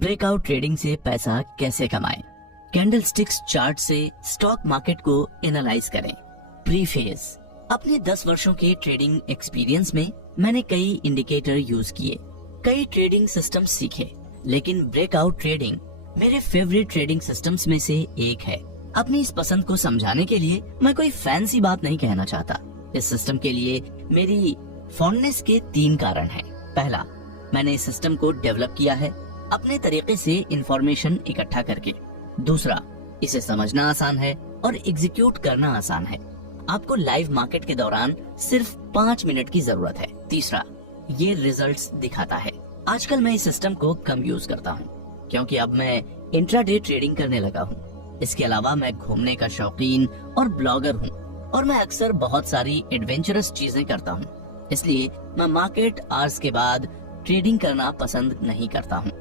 Breakout trading से पैसा कैसे कमाएं, कैंडलस्टिक्स चार्ट से स्टॉक मार्केट को एनालाइज करें। प्रीफेस। अपने 10 वर्षों के ट्रेडिंग एक्सपीरियंस में मैंने कई इंडिकेटर यूज किए, कई ट्रेडिंग सिस्टम्स सीखे, लेकिन ब्रेकआउट ट्रेडिंग मेरे फेवरेट ट्रेडिंग सिस्टम्स में से एक है। अपनी इस पसंद को समझाने के लिए मैं कोई फैंसी बात नहीं कहना चाहता। इस सिस्टम के लिए मेरी फॉन्डनेस के 3 कारण हैं। पहला, मैंने इस सिस्टम को डेवलप किया है अपने तरीके से इंफॉर्मेशन इकट्ठा करके। दूसरा, इसे समझना आसान है और एग्जीक्यूट करना आसान है। आपको लाइव मार्केट के दौरान सिर्फ 5 मिनट की जरूरत है। तीसरा, ये रिजल्ट्स दिखाता है। आजकल मैं इस सिस्टम को कम यूज करता हूँ क्योंकि अब मैं इंट्राडे ट्रेडिंग करने लगा हूँ। इसके अलावा मैं घूमने का शौकीन और ब्लॉगर हूँ और मैं अक्सर बहुत सारी एडवेंचरस चीजें करता हूँ, इसलिए मैं मार्केट आवर्स के बाद ट्रेडिंग करना पसंद नहीं करता हूँ।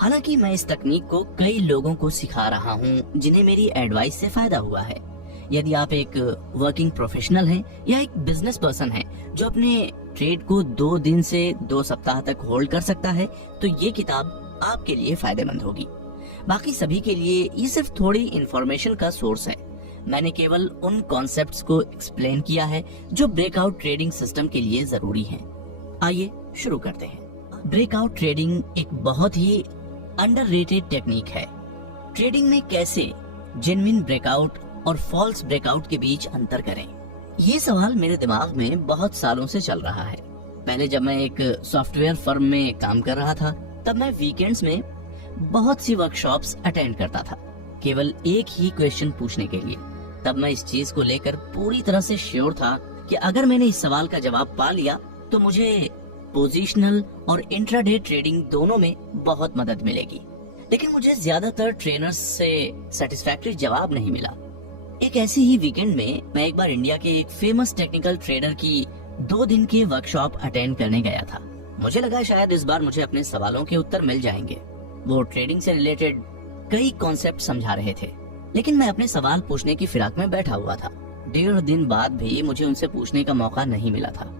हालांकि मैं इस तकनीक को कई लोगों को सिखा रहा हूँ जिन्हें मेरी एडवाइस से फायदा हुआ है। यदि आप एक वर्किंग प्रोफेशनल हैं या एक बिजनेस पर्सन हैं जो अपने ट्रेड को 2 दिन से 2 सप्ताह तक होल्ड कर सकता है, तो ये किताब आपके लिए फायदेमंद होगी। बाकी सभी के लिए ये सिर्फ थोड़ी इंफॉर्मेशन का सोर्स है। मैंने केवल उन कॉन्सेप्ट्स को एक्सप्लेन किया है जो ब्रेकआउट ट्रेडिंग सिस्टम के लिए जरूरी हैं। आइए शुरू करते हैं। ब्रेकआउट ट्रेडिंग एक बहुत ही अंडररेटेड टेक्निक है। ट्रेडिंग में कैसे जेन्युइन ब्रेकआउट और फॉल्स ब्रेकआउट के बीच अंतर करें, ये सवाल मेरे दिमाग में बहुत सालों से चल रहा है। पहले जब मैं एक सॉफ्टवेयर फर्म में काम कर रहा था, तब मैं वीकेंड्स में बहुत सी वर्कशॉप्स अटेंड करता था, केवल एक ही क्वेश्चन पूछने के लिए। तब मैं इस चीज को लेकर पूरी तरह से श्योर था कि अगर मैंने इस सवाल का जवाब पा लिया तो मुझे पोजिशनल और इंट्राडे ट्रेडिंग दोनों में बहुत मदद मिलेगी। लेकिन मुझे ज्यादातर ट्रेनर्स से सेटिस्फैक्टरी जवाब नहीं मिला। एक ऐसी ही वीकेंड में मैं एक बार इंडिया के एक फेमस टेक्निकल ट्रेडर की 2 दिन की वर्कशॉप अटेंड करने गया था। मुझे लगा शायद इस बार मुझे अपने सवालों के उत्तर मिल जाएंगे। वो ट्रेडिंग से रिलेटेड कई कॉन्सेप्ट समझा रहे थे, लेकिन मैं अपने सवाल पूछने की फिराक में बैठा हुआ था। 1.5 दिन बाद भी मुझे उनसे पूछने का मौका नहीं मिला था।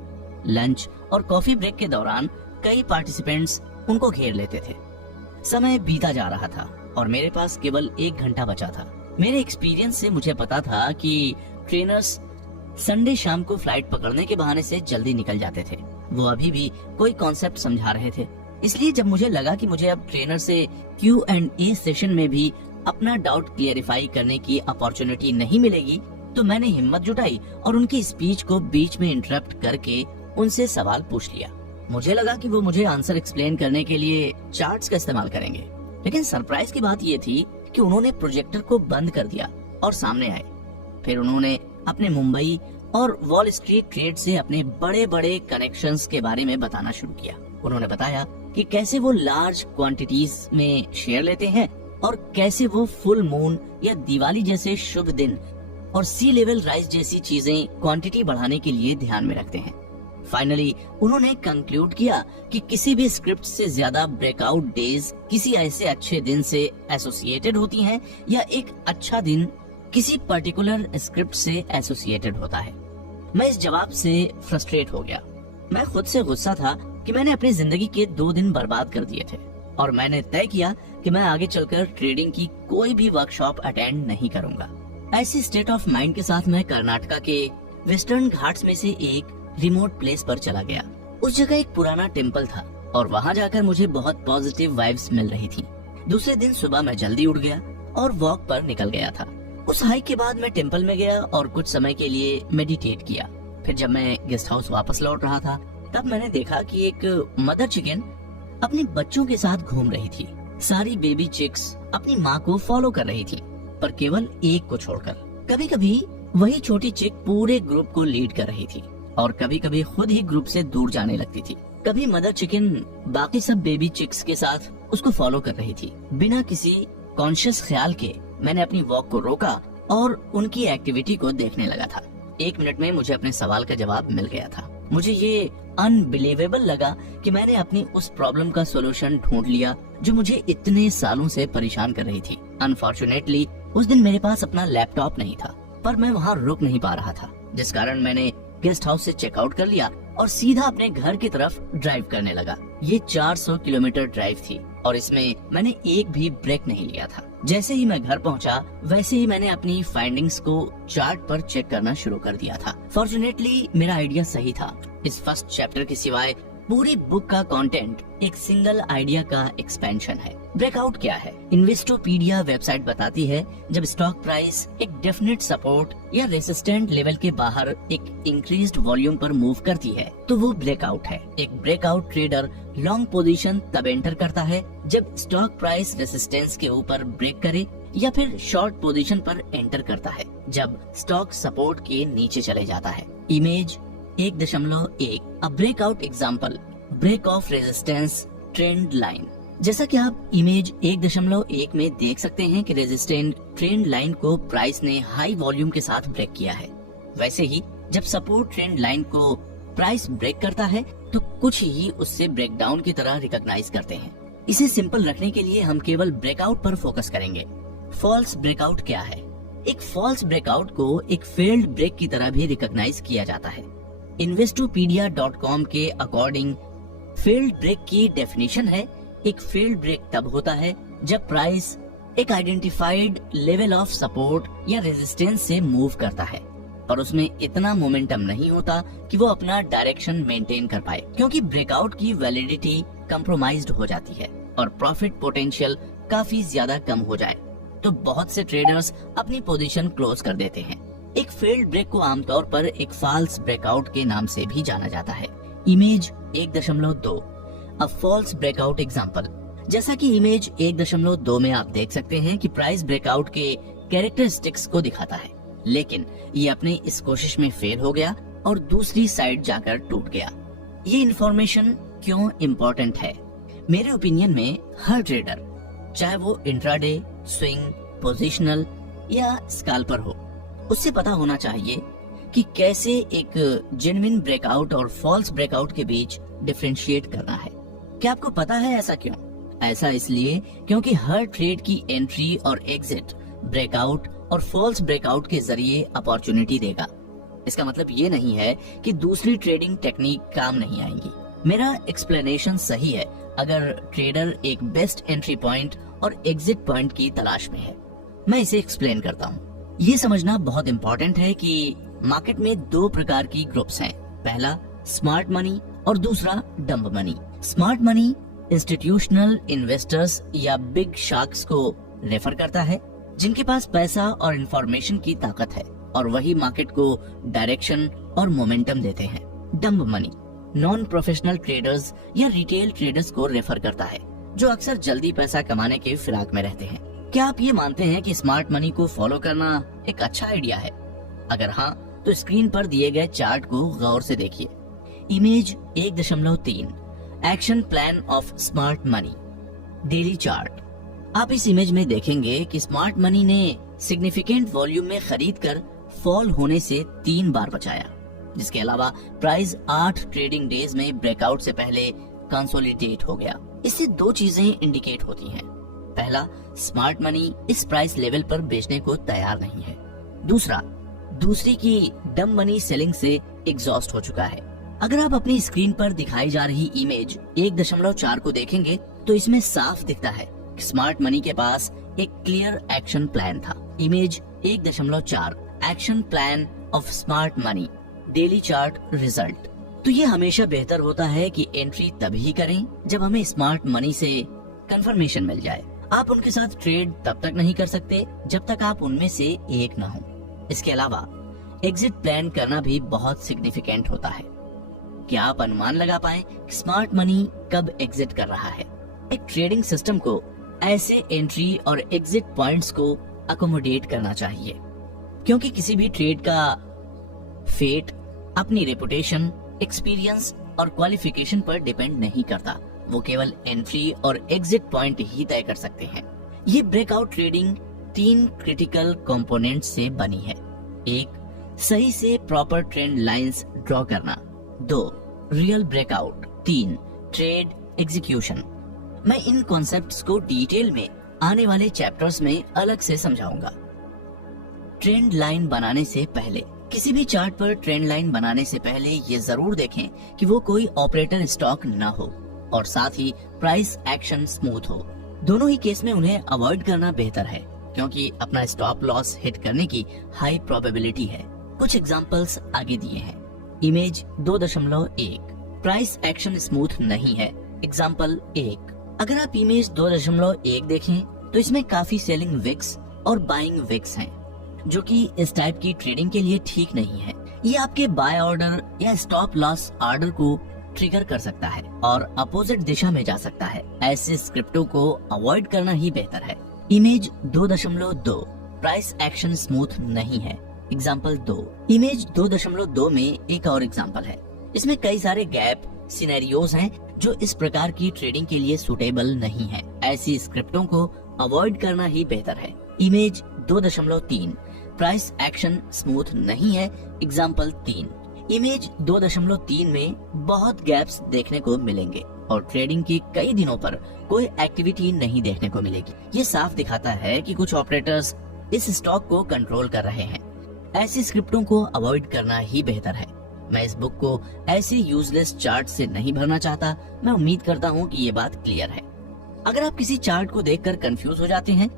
लंच और कॉफी ब्रेक के दौरान कई पार्टिसिपेंट्स उनको घेर लेते थे। समय बीता जा रहा था और मेरे पास केवल 1 घंटा बचा था। मेरे एक्सपीरियंस से मुझे पता था कि ट्रेनर्स संडे शाम को फ्लाइट पकड़ने के बहाने से जल्दी निकल जाते थे। वो अभी भी कोई कॉन्सेप्ट समझा रहे थे। इसलिए जब मुझे लगा कि मुझे अब ट्रेनर से Q&A सेशन में भी अपना डाउट क्लियरिफाई करने की अपॉर्चुनिटी नहीं मिलेगी, तो मैंने हिम्मत जुटाई और उनकी स्पीच को बीच में इंटरप्ट करके उनसे सवाल पूछ लिया। मुझे लगा कि वो मुझे आंसर एक्सप्लेन करने के लिए चार्ट्स का इस्तेमाल करेंगे, लेकिन सरप्राइज की बात ये थी कि उन्होंने प्रोजेक्टर को बंद कर दिया और सामने आए। फिर उन्होंने अपने मुंबई और वॉल स्ट्रीट ट्रेड से अपने बड़े बड़े कनेक्शंस के बारे में बताना शुरू किया। उन्होंने बताया कि कैसे वो लार्ज क्वांटिटीज में शेयर लेते हैं और कैसे वो फुल मून या दिवाली जैसे शुभ दिन और सी लेवल राइज जैसी चीजें क्वांटिटी बढ़ाने के लिए ध्यान में रखते हैं। फाइनली उन्होंने कंक्लूड किया कि किसी भी स्क्रिप्ट से ज्यादा ब्रेकआउट डेज किसी ऐसे अच्छे दिन से एसोसिएटेड होती हैं या एक अच्छा दिन किसी पर्टिकुलर स्क्रिप्ट से एसोसिएटेड होता है। मैं इस जवाब से फ्रस्ट्रेट हो गया। मैं खुद से गुस्सा था कि मैंने अपनी जिंदगी के 2 दिन बर्बाद कर दिए थे और मैंने तय किया कि मैं आगे चलकर ट्रेडिंग की कोई भी वर्कशॉप अटेंड नहीं करूंगा। ऐसी स्टेट ऑफ माइंड के साथ मैं कर्नाटका के वेस्टर्न घाट्स में से एक रिमोट प्लेस पर चला गया। उस जगह एक पुराना टेम्पल था और वहाँ जाकर मुझे बहुत पॉजिटिव वाइब्स मिल रही थी। दूसरे दिन सुबह मैं जल्दी उठ गया और वॉक पर निकल गया था। उस हाइक के बाद मैं टेम्पल में गया और कुछ समय के लिए मेडिटेट किया। फिर जब मैं गेस्ट हाउस वापस लौट रहा था, तब मैंने देखा कि एक मदर चिकन अपने बच्चों के साथ घूम रही थी। सारी बेबी चिक्स अपनी माँ को फॉलो कर रही थी, पर केवल एक को छोड़कर। कभी कभी वही छोटी चिक पूरे ग्रुप को लीड कर रही थी और कभी कभी खुद ही ग्रुप से दूर जाने लगती थी। कभी मदर चिकन बाकी सब बेबी चिक्स के साथ उसको फॉलो कर रही थी। बिना किसी कॉन्शियस ख्याल के मैंने अपनी वॉक को रोका और उनकी एक्टिविटी को देखने लगा था। 1 मिनट में मुझे अपने सवाल का जवाब मिल गया था। मुझे ये अनबिलीवेबल लगा कि मैंने अपनी उस प्रॉब्लम का सॉल्यूशन ढूंढ लिया जो मुझे इतने सालों से परेशान कर रही थी। अनफॉर्चुनेटली उस दिन मेरे पास अपना लैपटॉप नहीं था, पर मैं वहाँ रुक नहीं पा रहा था, जिस कारण मैंने गेस्ट हाउस से चेकआउट कर लिया और सीधा अपने घर की तरफ ड्राइव करने लगा। ये 400 किलोमीटर ड्राइव थी और इसमें मैंने एक भी ब्रेक नहीं लिया था। जैसे ही मैं घर पहुंचा वैसे ही मैंने अपनी फाइंडिंग्स को चार्ट पर चेक करना शुरू कर दिया था। फॉर्चुनेटली मेरा आइडिया सही था। इस फर्स्ट चैप्टर के सिवाय पूरी बुक का कंटेंट एक सिंगल आइडिया का एक्सपेंशन है। ब्रेकआउट क्या है? इन्वेस्टोपीडिया वेबसाइट बताती है जब स्टॉक प्राइस एक डेफिनेट सपोर्ट या रेसिस्टेंट लेवल के बाहर एक इंक्रीज्ड वॉल्यूम पर मूव करती है तो वो ब्रेकआउट है। एक ब्रेकआउट ट्रेडर लॉन्ग पोजीशन तब एंटर करता है जब स्टॉक प्राइस रेसिस्टेंस के ऊपर ब्रेक करे या फिर शॉर्ट पोजीशन पर एंटर करता है जब स्टॉक सपोर्ट के नीचे चले जाता है। Image 1.1 a breakout example, break of resistance trend line. जैसा कि आप इमेज 1.1 में देख सकते हैं कि रेजिस्टेंट ट्रेंड लाइन को प्राइस ने हाई वॉल्यूम के साथ ब्रेक किया है। वैसे ही जब सपोर्ट ट्रेंड लाइन को प्राइस ब्रेक करता है तो कुछ ही उससे ब्रेकडाउन की तरह रिकॉग्नाइज करते हैं। इसे सिंपल रखने के लिए हम केवल ब्रेकआउट पर फोकस करेंगे। फॉल्स ब्रेकआउट क्या है? एक फॉल्स ब्रेकआउट को एक फेल्ड ब्रेक की तरह भी रिकॉग्नाइज किया जाता है। Investopedia.com के अकॉर्डिंग फेल्ड ब्रेक की डेफिनेशन है, एक फेल्ड ब्रेक तब होता है जब प्राइस एक आइडेंटिफाइड लेवल ऑफ सपोर्ट या रेजिस्टेंस से मूव करता है और उसमें इतना मोमेंटम नहीं होता कि वो अपना डायरेक्शन मेंटेन कर पाए, क्योंकि ब्रेकआउट की वैलिडिटी कंप्रोमाइज्ड हो जाती है और प्रॉफिट पोटेंशियल काफी ज्यादा कम हो जाए तो बहुत से ट्रेडर्स अपनी पोजीशन क्लोज कर देते हैं। एक फेल्ड ब्रेक को आमतौर पर एक फॉल्स ब्रेकआउट के नाम से भी जाना जाता है। Image 1.2 a false breakout example. जैसा कि इमेज 1.2 में आप देख सकते हैं कि प्राइस ब्रेकआउट के कैरेक्टरिस्टिक्स को दिखाता है, लेकिन ये अपने इस कोशिश में फेल हो गया और दूसरी साइड जाकर टूट गया। ये इन्फॉर्मेशन क्यों इम्पोर्टेंट है? मेरे ओपिनियन में हर ट्रेडर, चाहे वो इंट्राडे, स्विंग, पोजिशनल या स्कैल्पर हो, उससे पता होना चाहिए कि कैसे एक जेन्युइन ब्रेकआउट और फॉल्स ब्रेकआउट के बीच डिफरेंशिएट करना है। क्या आपको पता है ऐसा क्यों? ऐसा इसलिए क्योंकि हर ट्रेड की एंट्री और एग्जिट ब्रेकआउट और फॉल्स ब्रेकआउट के जरिए अपॉर्चुनिटी देगा। इसका मतलब ये नहीं है कि दूसरी ट्रेडिंग टेक्निक काम नहीं आएंगी। मेरा एक्सप्लेनेशन सही है अगर ट्रेडर एक बेस्ट एंट्री पॉइंट और एग्जिट पॉइंट की तलाश में है। मैं इसे एक्सप्लेन करता हूँ। ये समझना बहुत इम्पोर्टेंट है कि मार्केट में दो प्रकार की ग्रुप्स हैं। पहला स्मार्ट मनी और दूसरा dumb money. Smart money institutional investors या बिग शार्क्स को रेफर करता है जिनके पास पैसा और इंफॉर्मेशन की ताकत है और वही मार्केट को डायरेक्शन और मोमेंटम देते हैं। Dumb money non professional traders या रिटेल ट्रेडर्स को रेफर करता है जो अक्सर जल्दी पैसा कमाने के फिराक में रहते हैं। क्या आप ये मानते हैं कि स्मार्ट मनी को फॉलो करना एक अच्छा आइडिया है? अगर हाँ तो स्क्रीन पर दिए गए चार्ट को गौर से देखिए। Image 1.3 action plan of smart money daily chart. आप इस इमेज में देखेंगे कि स्मार्ट मनी ने सिग्निफिकेंट वॉल्यूम में खरीद कर फॉल होने से 3 बार बचाया, जिसके अलावा प्राइस 8 ट्रेडिंग डेज में ब्रेकआउट से पहले कंसोलिडेट हो गया। इससे 2 चीजें इंडिकेट होती हैं। पहला, स्मार्ट मनी इस प्राइस लेवल पर बेचने को तैयार नहीं है। दूसरी की डम मनी सेलिंग से एग्जॉस्ट हो चुका है। अगर आप अपनी स्क्रीन पर दिखाई जा रही इमेज 1.4 को देखेंगे तो इसमें साफ दिखता है कि स्मार्ट मनी के पास एक क्लियर एक्शन प्लान था। Image 1.4 action plan of smart money daily chart result. तो ये हमेशा बेहतर होता है कि एंट्री तभी करें जब हमें स्मार्ट मनी से कंफर्मेशन मिल जाए। आप उनके साथ ट्रेड तब तक नहीं कर सकते जब तक आप उनमें से एक न हो। इसके अलावा एग्जिट प्लान करना भी बहुत सिग्निफिकेंट होता है। क्या आप अनुमान लगा पाए कि स्मार्ट मनी कब एग्जिट कर रहा है? एक ट्रेडिंग सिस्टम को ऐसे एंट्री और एग्जिट पॉइंट्स को अकोमोडेट करना चाहिए, क्योंकि किसी भी ट्रेड का फेट अपनी रेपुटेशन, एक्सपीरियंस और क्वालिफिकेशन पर डिपेंड नहीं करता। वो केवल एंट्री और एग्जिट पॉइंट ही तय कर सकते हैं। ये ब्रेकआउट ट्रेडिंग 3 क्रिटिकल कंपोनेंट से बनी है। 1, सही से प्रॉपर ट्रेंड लाइंस ड्रॉ करना। 2, रियल ब्रेकआउट। 3, trade execution. मैं इन कॉन्सेप्ट्स को डिटेल में आने वाले चैप्टर्स में अलग से समझाऊंगा। ट्रेंड लाइन बनाने से पहले, किसी भी चार्ट पर ट्रेंड लाइन बनाने से पहले ये जरूर देखें कि वो कोई ऑपरेटर स्टॉक न हो। और साथ ही प्राइस एक्शन स्मूथ हो। दोनों ही केस में उन्हें अवॉइड करना बेहतर है क्योंकि अपना स्टॉप लॉस हिट करने की हाई प्रोबेबिलिटी है। कुछ एग्जांपल्स आगे दिए हैं। इमेज 2.1 प्राइस एक्शन स्मूथ नहीं है। एग्जांपल 1, अगर आप इमेज 2.1 देखें तो इसमें काफी सेलिंग विक्स और बाइंग विक्स हैं, जो कि इस टाइप की ट्रेडिंग के लिए ठीक नहीं है। ये आपके बाय ऑर्डर या स्टॉप लॉस ऑर्डर को ट्रिगर कर सकता है और अपोजिट दिशा में जा सकता है। ऐसे स्क्रिप्टों को अवॉइड करना ही बेहतर है। इमेज 2.2 प्राइस एक्शन स्मूथ नहीं है। एग्जाम्पल 2, इमेज 2.2 में एक और एग्जाम्पल है। इसमें कई सारे गैप सिनेरियोज हैं जो इस प्रकार की ट्रेडिंग के लिए सुटेबल नहीं है। ऐसी स्क्रिप्टों को अवॉइड करना ही बेहतर है। इमेज 2.3 प्राइस एक्शन स्मूथ नहीं है। एग्जाम्पल 3, इमेज 2.3 में बहुत गैप्स देखने को मिलेंगे और ट्रेडिंग के कई दिनों पर कोई एक्टिविटी नहीं देखने को मिलेगी। ये साफ दिखाता है कि कुछ ऑपरेटर्स इस स्टॉक को कंट्रोल कर रहे हैं। ऐसी स्क्रिप्टों को अवॉइड करना ही बेहतर है। मैं इस बुक को ऐसे यूजलेस चार्ट से नहीं भरना चाहता। मैं उम्मीद करता हूँ कि ये बात क्लियर है। अगर आप किसी चार्ट को देखकर कंफ्यूज हो जाते हैं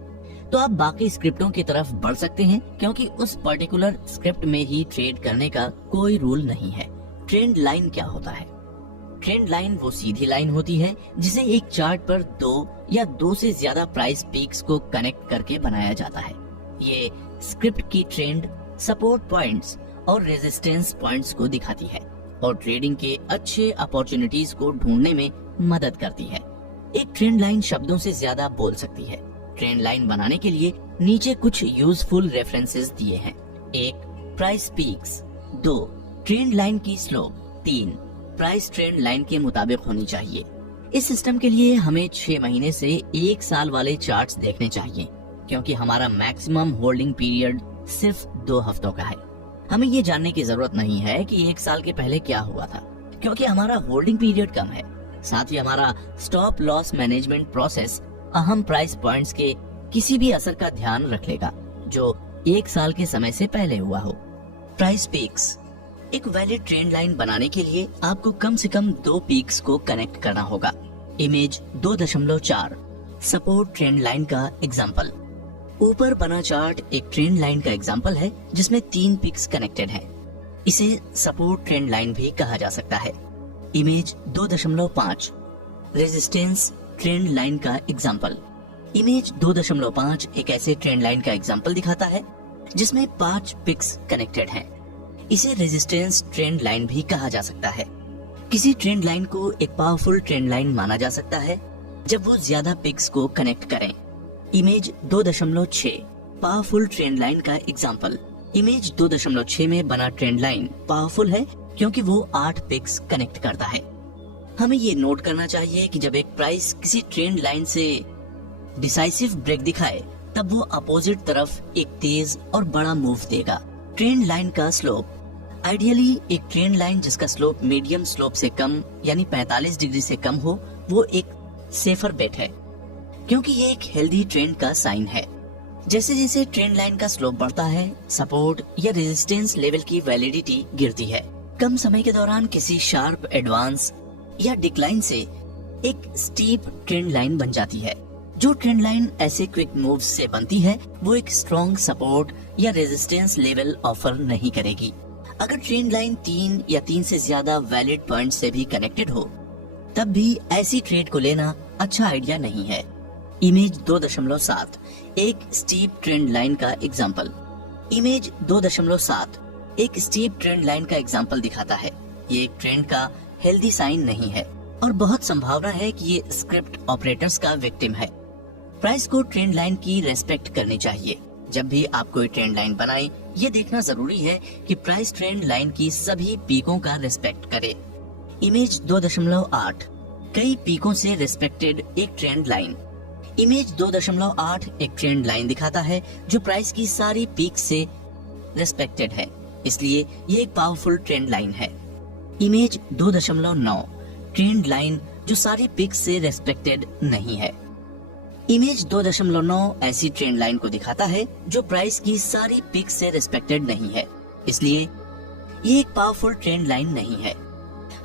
तो आप बाकी स्क्रिप्टों की तरफ बढ़ सकते हैं क्योंकि उस पर्टिकुलर स्क्रिप्ट में ही ट्रेड करने का कोई रूल नहीं है। ट्रेंड लाइन क्या होता है? ट्रेंड लाइन वो सीधी लाइन होती है जिसे एक चार्ट पर 2 या 2 से ज्यादा प्राइस पीक्स को कनेक्ट करके बनाया जाता है। ये स्क्रिप्ट की ट्रेंड, सपोर्ट पॉइंट्स और रेजिस्टेंस पॉइंट्स को दिखाती है और ट्रेडिंग के अच्छे अपॉर्चुनिटीज को ढूंढने में मदद करती है। एक ट्रेंड लाइन शब्दों से ज्यादा बोल सकती है। ट्रेंड लाइन बनाने के लिए नीचे कुछ यूजफुल रेफरेंसेस दिए हैं। 1, प्राइस पीक्स। 2, ट्रेंड लाइन की स्लोप। 3, प्राइस ट्रेंड लाइन के मुताबिक होनी चाहिए। इस सिस्टम के लिए हमें 6 महीने से 1 साल वाले चार्ट्स देखने चाहिए क्योंकि हमारा मैक्सिमम होल्डिंग पीरियड सिर्फ 2 हफ्तों का है। हमें ये जानने की जरूरत नहीं है कि 1 साल के पहले क्या हुआ था क्योंकि हमारा होल्डिंग पीरियड कम है। साथ ही हमारा स्टॉप लॉस मैनेजमेंट प्रोसेस अहम प्राइस पॉइंट्स के किसी भी असर का ध्यान रख लेगा जो 1 साल के समय से पहले हुआ हो। Price peaks. एक वैलिड ट्रेंड लाइन बनाने के लिए आपको कम से कम 2 पीक्स को कनेक्ट करना होगा। इमेज 2.4 सपोर्ट ट्रेंड लाइन का एग्जाम्पल। ऊपर बना चार्ट एक ट्रेंड लाइन का एग्जाम्पल है जिसमें 3 पीक्स कनेक्टेड हैं। इसे सपोर्ट ट्रेंड लाइन भी कहा जा सकता है। इमेज 2.5 रेजिस्टेंस ट्रेंड लाइन का एग्जाम्पल। इमेज 2.5 एक ऐसे ट्रेंड लाइन का एग्जाम्पल दिखाता है जिसमें 5 पिक्स कनेक्टेड हैं। इसे रेजिस्टेंस ट्रेंड लाइन भी कहा जा सकता है। किसी ट्रेंड लाइन को एक पावरफुल ट्रेंड लाइन माना जा सकता है जब वो ज्यादा पिक्स को कनेक्ट करें। इमेज 2.6 पावरफुल ट्रेंड लाइन का एग्जाम्पल। इमेज 2.6 में बना ट्रेंड लाइन पावरफुल है क्योंकि वो 8 पिक्स कनेक्ट करता है। हमें ये नोट करना चाहिए कि जब एक प्राइस किसी ट्रेंड लाइन से डिसाइसिव ब्रेक दिखाए तब वो अपोजिट तरफ एक तेज और बड़ा मूव देगा। ट्रेंड लाइन का स्लोप। आइडियली एक ट्रेंड लाइन जिसका स्लोप मीडियम स्लोप से कम यानी 45 डिग्री से कम हो वो एक सेफर बेट है क्योंकि ये एक हेल्दी ट्रेंड का साइन है। जैसे जैसे ट्रेंड लाइन का स्लोप बढ़ता है सपोर्ट या रेजिस्टेंस लेवल की वैलिडिटी गिरती है। कम समय के दौरान किसी शार्प एडवांस या डिक्लाइन से एक स्टीप ट्रेंड लाइन बन जाती है। जो ट्रेंड लाइन ऐसे क्विक मूव्स से बनती है वो एक स्ट्रॉन्ग सपोर्ट या रेजिस्टेंस लेवल ऑफर नहीं करेगी। अगर ट्रेंड लाइन 3 या 3 से ज्यादा वैलिड पॉइंट से भी कनेक्टेड हो तब भी ऐसी ट्रेड को लेना अच्छा आइडिया नहीं है। इमेज 2.7 एक स्टीप ट्रेंड लाइन का एग्जाम्पल। इमेज 2.7 एक स्टीप ट्रेंड लाइन का एग्जाम्पल दिखाता है। ये एक ट्रेंड का हेल्दी साइन नहीं है और बहुत संभावना है कि ये स्क्रिप्ट ऑपरेटर्स का विक्टिम है। प्राइस को ट्रेंड लाइन की रेस्पेक्ट करनी चाहिए। जब भी आप कोई ट्रेंड लाइन बनाएं, ये देखना जरूरी है कि प्राइस ट्रेंड लाइन की सभी पीकों का रेस्पेक्ट करे। इमेज 2.8 कई पीकों से रेस्पेक्टेड एक ट्रेंड लाइन। इमेज 2.8 एक ट्रेंड लाइन दिखाता है जो प्राइस की सारी पीक से रेस्पेक्टेड है, इसलिए ये एक पावरफुल ट्रेंड लाइन है। इमेज 2.9 ट्रेंड लाइन जो सारी पिक्स से रेस्पेक्टेड नहीं है। इमेज 2.9 ऐसी ट्रेंड लाइन को दिखाता है जो प्राइस की सारी पिक्स से रेस्पेक्टेड नहीं है, इसलिए ये एक पावरफुल ट्रेंड लाइन नहीं है।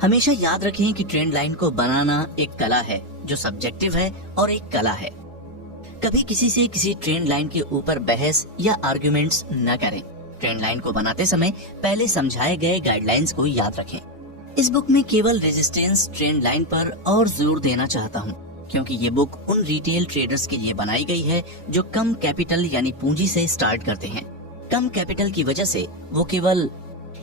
हमेशा याद रखें कि ट्रेंड लाइन को बनाना एक कला है जो सब्जेक्टिव है और एक कला है। कभी किसी से किसी ट्रेंड लाइन के ऊपर बहस या आर्गुमेंट्स न करें। ट्रेंड लाइन को बनाते समय पहले समझाए गए गाइडलाइंस को याद रखें। इस बुक में केवल रेजिस्टेंस ट्रेंड लाइन पर और जोर देना चाहता हूँ, क्योंकि ये बुक उन रिटेल ट्रेडर्स के लिए बनाई गई है जो कम कैपिटल यानी पूंजी से स्टार्ट करते हैं। कम कैपिटल की वजह से वो केवल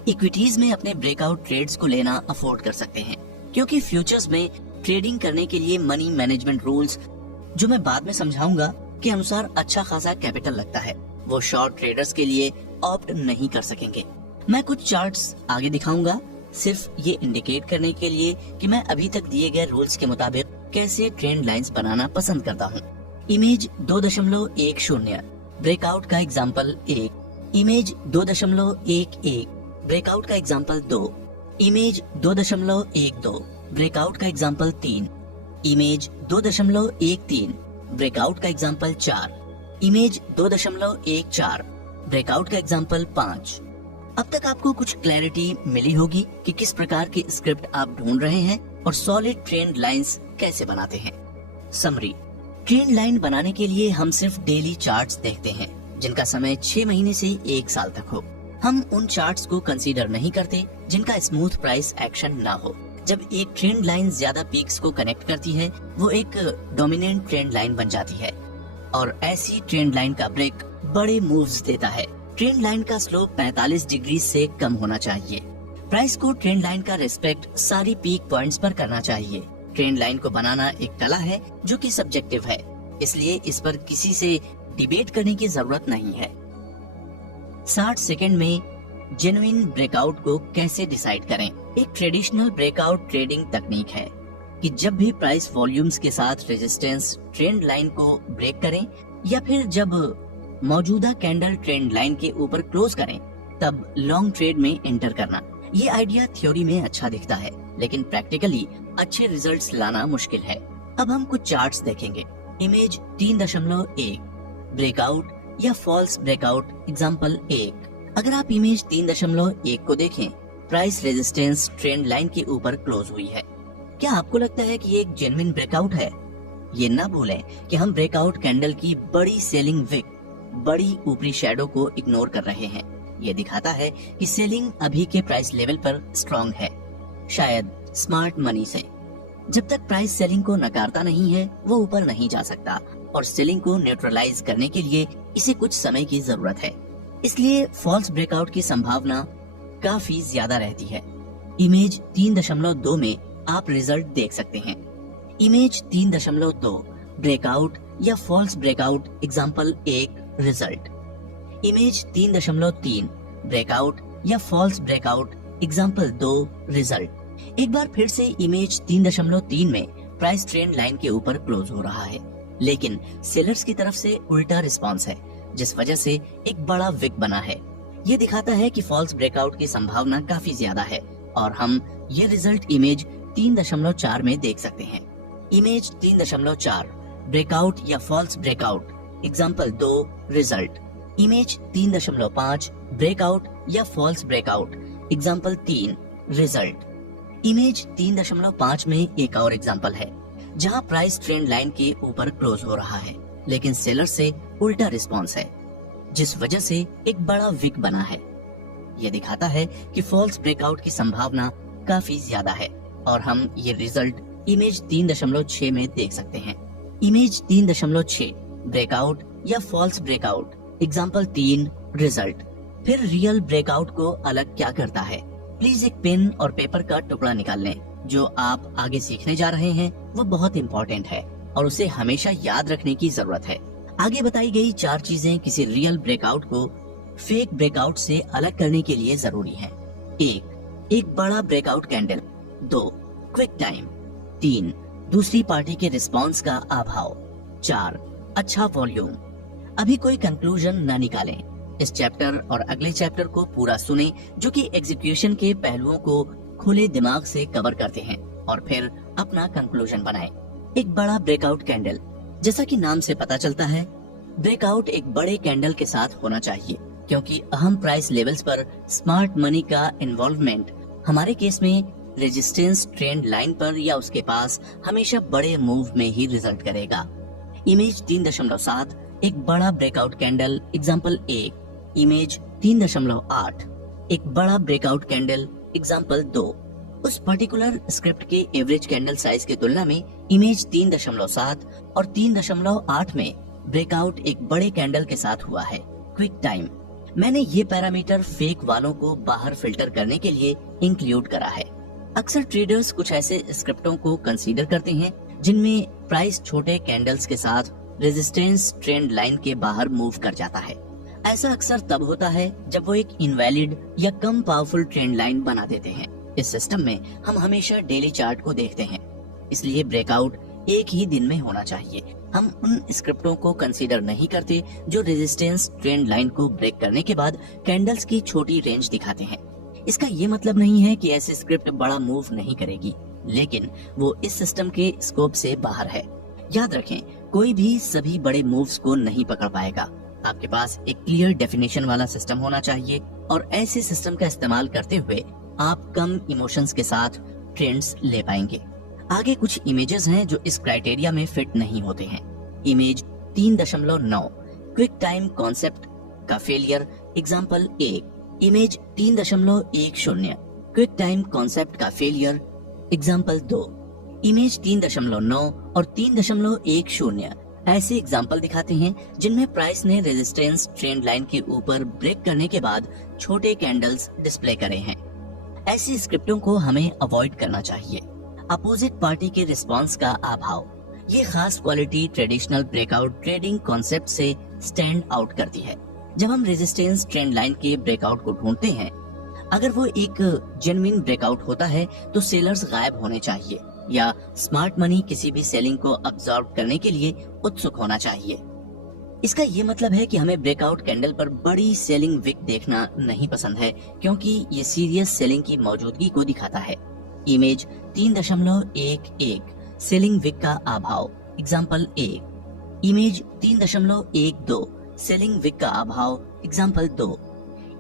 इक्विटीज में अपने ब्रेकआउट ट्रेड्स को लेना अफोर्ड कर सकते हैं, क्योंकि फ्यूचर्स में ट्रेडिंग करने के लिए मनी मैनेजमेंट रूल्स, जो मैं बाद में समझाऊंगा, के अनुसार अच्छा खासा कैपिटल लगता है। वो शॉर्ट ट्रेडर्स के लिए ऑप्ट नहीं कर सकेंगे। मैं कुछ चार्ट्स आगे दिखाऊंगा, सिर्फ ये इंडिकेट करने के लिए कि मैं अभी तक दिए गए रूल्स के मुताबिक कैसे ट्रेंड लाइंस बनाना पसंद करता हूँ। इमेज 2.10 ब्रेकआउट का एग्जाम्पल 1, इमेज 2.11 ब्रेकआउट का एग्जाम्पल 2, इमेज 2.12 ब्रेकआउट का एग्जाम्पल 3, इमेज 2.13 ब्रेकआउट का एग्जाम्पल 4, इमेज 2.14 ब्रेकआउट का एग्जाम्पल 5। अब तक आपको कुछ क्लैरिटी मिली होगी कि किस प्रकार की स्क्रिप्ट आप ढूंढ रहे हैं और सॉलिड ट्रेंड लाइंस कैसे बनाते हैं। समरी, ट्रेंड लाइन बनाने के लिए हम सिर्फ डेली चार्ट्स देखते हैं जिनका समय 6 महीने से 1 साल तक हो। हम उन चार्ट्स को कंसीडर नहीं करते जिनका स्मूथ प्राइस एक्शन ना हो। जब एक ट्रेंड लाइन ज्यादा पीक्स को कनेक्ट करती है, वो एक डोमिनेंट ट्रेंड लाइन बन जाती है और ऐसी ट्रेंड लाइन का ब्रेक बड़े मूव्स देता है। ट्रेंड लाइन का स्लोप 45 डिग्री से कम होना चाहिए। प्राइस को ट्रेंड लाइन का रिस्पेक्ट सारी पीक पॉइंट्स पर करना चाहिए। ट्रेंड लाइन को बनाना एक कला है जो कि सब्जेक्टिव है, इसलिए इस पर किसी से डिबेट करने की जरूरत नहीं है। 60 सेकंड में जेन्युइन ब्रेकआउट को कैसे डिसाइड करें। एक ट्रेडिशनल ब्रेकआउट ट्रेडिंग तकनीक है कि जब भी प्राइस वॉल्यूम्स के साथ रेजिस्टेंस ट्रेंड लाइन को ब्रेक करें या फिर जब मौजूदा कैंडल ट्रेंड लाइन के ऊपर क्लोज करें, तब लॉन्ग ट्रेड में एंटर करना। ये आइडिया थ्योरी में अच्छा दिखता है, लेकिन प्रैक्टिकली अच्छे रिजल्ट्स लाना मुश्किल है। अब हम कुछ चार्ट्स देखेंगे। इमेज 3.1 ब्रेकआउट या फॉल्स ब्रेकआउट एग्जांपल 1। अगर आप इमेज 3.1 को देखें, प्राइस रेजिस्टेंस ट्रेंड लाइन के ऊपर क्लोज हुई है। क्या आपको लगता है कि ये एक जेन्युइन ब्रेकआउट है? ये ना भूलें कि हम ब्रेकआउट कैंडल की बड़ी सेलिंग विक, बड़ी ऊपरी शैडो को इग्नोर कर रहे हैं। ये दिखाता है कि सेलिंग अभी के प्राइस लेवल पर स्ट्रॉन्ग है, शायद स्मार्ट मनी से। जब तक प्राइस सेलिंग को नकारता नहीं है, वो ऊपर नहीं जा सकता और सेलिंग को न्यूट्रलाइज करने के लिए इसे कुछ समय की जरूरत है। इसलिए फॉल्स ब्रेकआउट की संभावना काफी ज्यादा रहती है। इमेज 3.2 में आप रिजल्ट देख सकते हैं। इमेज 3.2 ब्रेकआउट या false breakout example 1 result. Image 3.3 breakout या फॉल्स ब्रेकआउट एग्जांपल 2 रिजल्ट। एक बार फिर से इमेज 3.3 में प्राइस ट्रेंड लाइन के ऊपर क्लोज हो रहा है, लेकिन सेलर्स की तरफ से उल्टा रिस्पांस है, जिस वजह से एक बड़ा विक बना है। ये दिखाता है कि फॉल्स ब्रेकआउट की संभावना काफी ज्यादा है और हम ये रिजल्ट इमेज 3.4 में देख सकते हैं। इमेज 3.4 ब्रेकआउट या false breakout example 2 result. Image 3.5 breakout या false breakout example 3 result. Image 3.5 में एक और एग्जांपल है जहां प्राइस ट्रेंड लाइन के ऊपर क्लोज हो रहा है, लेकिन सेलर से उल्टा रिस्पांस है, जिस वजह से एक बड़ा विक बना है। यह दिखाता है कि फॉल्स ब्रेकआउट की संभावना काफी ज्यादा है और हम ये रिजल्ट इमेज 3.6 में देख सकते हैं। इमेज 3.6 ब्रेकआउट या फॉल्स ब्रेकआउट एग्जांपल 3 रिजल्ट। फिर रियल ब्रेकआउट को अलग क्या करता है? प्लीज एक पेन और पेपर का टुकड़ा निकाल लें। जो आप आगे सीखने जा रहे हैं वो बहुत इम्पोर्टेंट है और उसे हमेशा याद रखने की जरूरत है। आगे बताई गई 4 चीजें किसी रियल ब्रेकआउट को फेक ब्रेकआउट से अलग करने के लिए जरूरी है। 1. एक बड़ा ब्रेकआउट कैंडल। 2. Quick time. 3. दूसरी पार्टी के रिस्पॉन्स का अभाव। 4. अच्छा वॉल्यूम। अभी कोई कंक्लूजन न निकालें। इस चैप्टर और अगले चैप्टर को पूरा सुनें, जो कि एग्जीक्यूशन के पहलुओं को खुले दिमाग से कवर करते हैं और फिर अपना कंक्लूजन बनाएं। एक बड़ा ब्रेकआउट कैंडल। जैसा कि नाम से पता चलता है, ब्रेकआउट एक बड़े कैंडल के साथ होना चाहिए, क्योंकि अहम प्राइस लेवल्स पर स्मार्ट मनी का इन्वॉल्वमेंट हमारे केस में रेजिस्टेंस ट्रेंड लाइन पर या उसके पास हमेशा बड़े मूव में ही रिजल्ट करेगा। इमेज 3.7 एक बड़ा ब्रेकआउट कैंडल एग्जांपल 1, इमेज 3.8 एक बड़ा ब्रेकआउट कैंडल एग्जांपल 2। उस पर्टिकुलर स्क्रिप्ट के एवरेज कैंडल साइज की तुलना में इमेज 3.7 और 3.8 में ब्रेकआउट एक बड़े कैंडल के साथ हुआ है। क्विक टाइम, मैंने ये पैरामीटर फेक वालों को बाहर फिल्टर करने के लिए इंक्लूड करा है। अक्सर ट्रेडर्स कुछ ऐसे स्क्रिप्टों को कंसीडर करते हैं जिनमें प्राइस छोटे कैंडल्स के साथ रेजिस्टेंस ट्रेंड लाइन के बाहर मूव कर जाता है। ऐसा अक्सर तब होता है जब वो एक इनवैलिड या कम पावरफुल ट्रेंड लाइन बना देते हैं। इस सिस्टम में हम हमेशा डेली चार्ट को देखते हैं, इसलिए ब्रेकआउट एक ही दिन में होना चाहिए। हम उन स्क्रिप्टों को कंसीडर नहीं करते जो रेजिस्टेंस ट्रेंड लाइन को ब्रेक करने के बाद कैंडल्स की छोटी रेंज दिखाते हैं। इसका ये मतलब नहीं है कि ऐसी स्क्रिप्ट बड़ा मूव नहीं करेगी, लेकिन वो इस सिस्टम के स्कोप से बाहर है। याद रखें, कोई भी सभी बड़े मूव्स को नहीं पकड़ पाएगा। आपके पास एक क्लियर डेफिनेशन वाला सिस्टम होना चाहिए और ऐसे सिस्टम का इस्तेमाल करते हुए आप कम इमोशंस के साथ ट्रेंड्स ले पाएंगे। आगे कुछ इमेजेस हैं जो इस क्राइटेरिया में फिट नहीं होते हैं। इमेज 3.9 क्विक टाइम कॉन्सेप्ट का failure example 1, image 3.10 quick time concept का फेलियर एग्जांपल 2, इमेज 3.9 और 3.10 ऐसे एग्जांपल दिखाते हैं जिनमें प्राइस ने रेजिस्टेंस ट्रेंड लाइन के ऊपर ब्रेक करने के बाद छोटे कैंडल्स डिस्प्ले करे हैं। ऐसी स्क्रिप्टों को हमें अवॉइड करना चाहिए। अपोजिट पार्टी के रिस्पांस का अभाव, ये खास quality traditional breakout trading concept से स्टैंड आउट करती है। जब हम रेजिस्टेंस ट्रेंड लाइन के ब्रेकआउट को ढूंढते हैं, अगर वो एक जेन्युइन ब्रेकआउट होता है तो सेलर्स गायब होने चाहिए या स्मार्ट मनी किसी भी सेलिंग को अब्सॉर्ब करने के लिए उत्सुक होना चाहिए। इसका ये मतलब है कि हमें ब्रेकआउट कैंडल पर बड़ी सेलिंग विक देखना नहीं पसंद है, क्योंकि ये सीरियस सेलिंग की मौजूदगी को दिखाता है। इमेज 3.11 सेलिंग विक का अभाव एग्जांपल 1, इमेज 3.12 सेलिंग विक का अभाव एग्जांपल 2,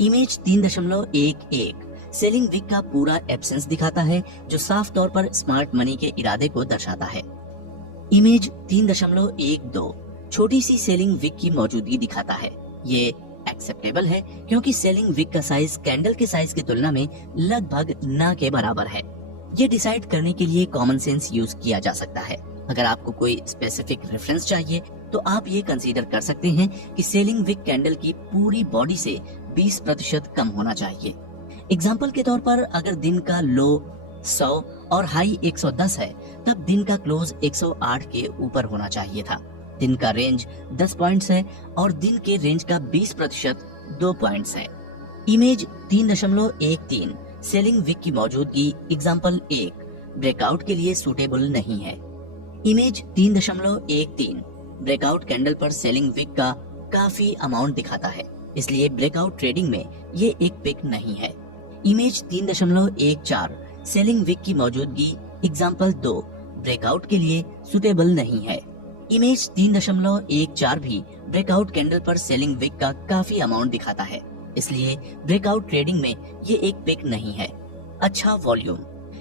इमेज 3.11 सेलिंग विक का पूरा एब्सेंस दिखाता है, जो साफ तौर पर स्मार्ट मनी के इरादे को दर्शाता है। इमेज 3.12 छोटी सी सेलिंग विक की मौजूदगी दिखाता है। ये एक्सेप्टेबल है क्योंकि सेलिंग विक का साइज कैंडल के साइज की तुलना में लगभग ना के बराबर है। ये डिसाइड करने के लिए कॉमन सेंस यूज किया जा सकता है। अगर आपको कोई स्पेसिफिक रेफरेंस चाहिए तो आप ये कंसीडर कर सकते हैं कि सेलिंग विक कैंडल की पूरी बॉडी से 20% कम होना चाहिए। एग्जाम्पल के तौर पर अगर दिन का लो 100 और हाई 110 है, तब दिन का क्लोज 108 के ऊपर होना चाहिए था। दिन का रेंज 10 पॉइंट्स है और दिन के रेंज का 20% 2 पॉइंट्स है। इमेज 3.13 सेलिंग विक की मौजूदगी एग्जांपल 1 ब्रेकआउट के लिए सूटेबल नहीं है। इमेज 3.13 ब्रेकआउट कैंडल पर सेलिंग विक का काफी अमाउंट दिखाता है, इसलिए ब्रेकआउट ट्रेडिंग में ये एक पिक नहीं है। इमेज 3.14 सेलिंग विक की मौजूदगी एग्जांपल 2 ब्रेकआउट के लिए सुटेबल नहीं है। इमेज 3.14 भी ब्रेकआउट कैंडल पर सेलिंग विक का काफी अमाउंट दिखाता है, इसलिए ब्रेकआउट ट्रेडिंग में ये एक पिक नहीं है। अच्छा वॉल्यूम,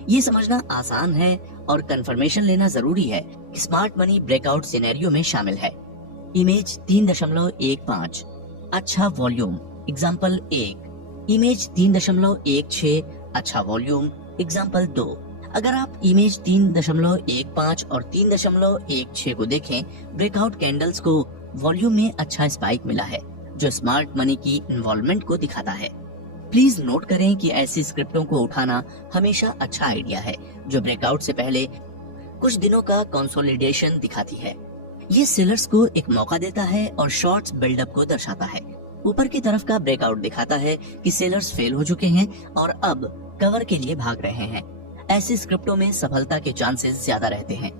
ये समझना आसान है और कंफर्मेशन लेना जरूरी है कि स्मार्ट मनी ब्रेकआउट सिनेरियो में शामिल है। इमेज 3.15 अच्छा वॉल्यूम एग्जांपल 1, इमेज 3.16 अच्छा वॉल्यूम एग्जांपल 2। अगर आप इमेज 3.15 और 3.16 को देखें, ब्रेकआउट कैंडल्स को वॉल्यूम में अच्छा स्पाइक मिला है, जो स्मार्ट मनी की इन्वॉल्वमेंट को दिखाता है। प्लीज नोट करें कि ऐसी स्क्रिप्टों को उठाना हमेशा अच्छा आइडिया है, जो ब्रेकआउट से पहले कुछ दिनों का कंसोलिडेशन दिखाती है। ये सेलर्स को एक मौका देता है और शॉर्ट्स बिल्डअप को दर्शाता है। ऊपर की तरफ का ब्रेकआउट दिखाता है कि सेलर्स फेल हो चुके हैं और अब कवर के लिए भाग रहे हैं। ऐसी स्क्रिप्टों में सफलता के चांसेस ज्यादा रहते हैं।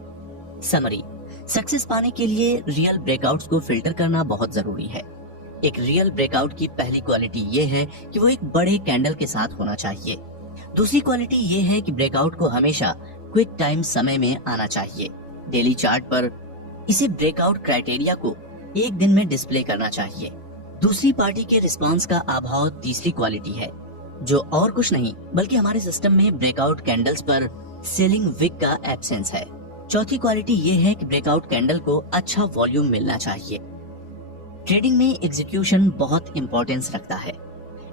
समरी, सक्सेस पाने के लिए रियल ब्रेकआउट्स को फिल्टर करना बहुत जरूरी है। एक रियल ब्रेकआउट की पहली क्वालिटी ये है कि वो एक बड़े कैंडल के साथ होना चाहिए। दूसरी क्वालिटी ये है कि ब्रेकआउट को हमेशा क्विक टाइम समय में आना चाहिए। डेली चार्ट पर इसे ब्रेकआउट क्राइटेरिया को एक दिन में डिस्प्ले करना चाहिए। दूसरी पार्टी के रिस्पांस का अभाव तीसरी क्वालिटी है। जो और कुछ नहीं बल्कि हमारे सिस्टम में ब्रेकआउट कैंडल्स पर सेलिंग विक का एब्सेंस है। चौथी क्वालिटी ये है कि ब्रेकआउट कैंडल को अच्छा वॉल्यूम मिलना चाहिए। ट्रेडिंग में एग्जीक्यूशन बहुत इंपॉर्टेंस रखता है।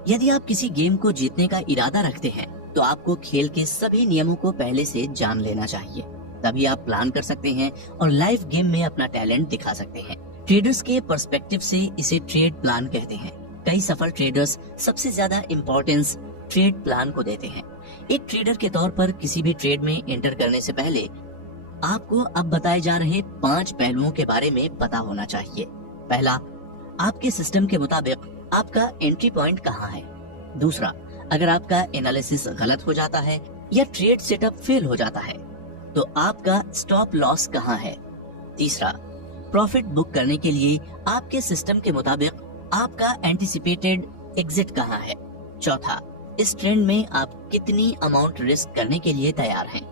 यदि आप किसी गेम को जीतने का इरादा रखते हैं तो आपको खेल के सभी नियमों को पहले से जान लेना चाहिए, तभी आप प्लान कर सकते हैं और लाइव गेम में अपना टैलेंट दिखा सकते हैं। ट्रेडर्स के पर्सपेक्टिव से इसे ट्रेड प्लान कहते हैं। कई सफल ट्रेडर्स सबसे ज्यादा इम्पोर्टेंस ट्रेड प्लान को देते हैं। एक ट्रेडर के तौर पर किसी भी ट्रेड में एंटर करने से पहले आपको अब बताए जा रहे 5 पहलुओं के बारे में पता होना चाहिए। पहला, आपके सिस्टम के मुताबिक आपका एंट्री पॉइंट कहाँ है। दूसरा, अगर आपका एनालिसिस गलत हो जाता है या ट्रेड सेटअप फेल हो जाता है तो आपका स्टॉप लॉस कहाँ है। तीसरा, प्रॉफिट बुक करने के लिए आपके सिस्टम के मुताबिक आपका एंटिसिपेटेड एग्जिट कहाँ है। चौथा, इस ट्रेंड में आप कितनी अमाउंट रिस्क करने के लिए तैयार हैं।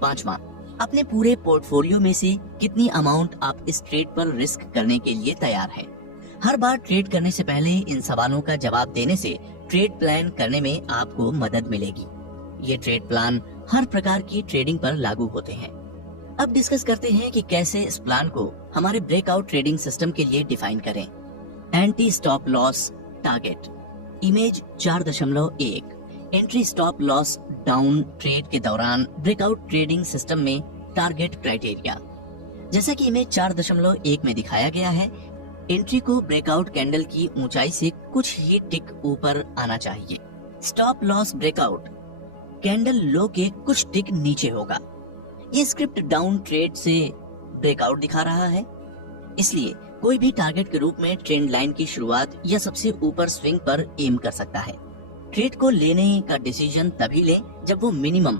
पांचवा, अपने पूरे पोर्टफोलियो में से कितनी अमाउंट आप इस ट्रेड पर रिस्क करने के लिए तैयार हैं। हर बार ट्रेड करने से पहले इन सवालों का जवाब देने से ट्रेड प्लान करने में आपको मदद मिलेगी। ये ट्रेड प्लान हर प्रकार की ट्रेडिंग पर लागू होते हैं। अब डिस्कस करते हैं कि कैसे इस प्लान को हमारे ब्रेकआउट ट्रेडिंग सिस्टम के लिए डिफाइन करें। Anti stop loss target. Image 4.1 entry stop loss down trade के दौरान ब्रेकआउट ट्रेडिंग सिस्टम में टारगेट क्राइटेरिया। जैसा कि इमेज 4.1 में दिखाया गया है, एंट्री को ब्रेकआउट कैंडल की ऊंचाई से कुछ ही टिक ऊपर आना चाहिए। स्टॉप लॉस ब्रेकआउट कैंडल लो के कुछ टिक नीचे होगा। ये स्क्रिप्ट डाउन ट्रेड से ब्रेकआउट दिखा रहा है, इसलिए कोई भी टारगेट के रूप में ट्रेंड लाइन की शुरुआत या सबसे ऊपर स्विंग पर एम कर सकता है। ट्रेड को लेने का डिसीजन तभी लें जब वो मिनिमम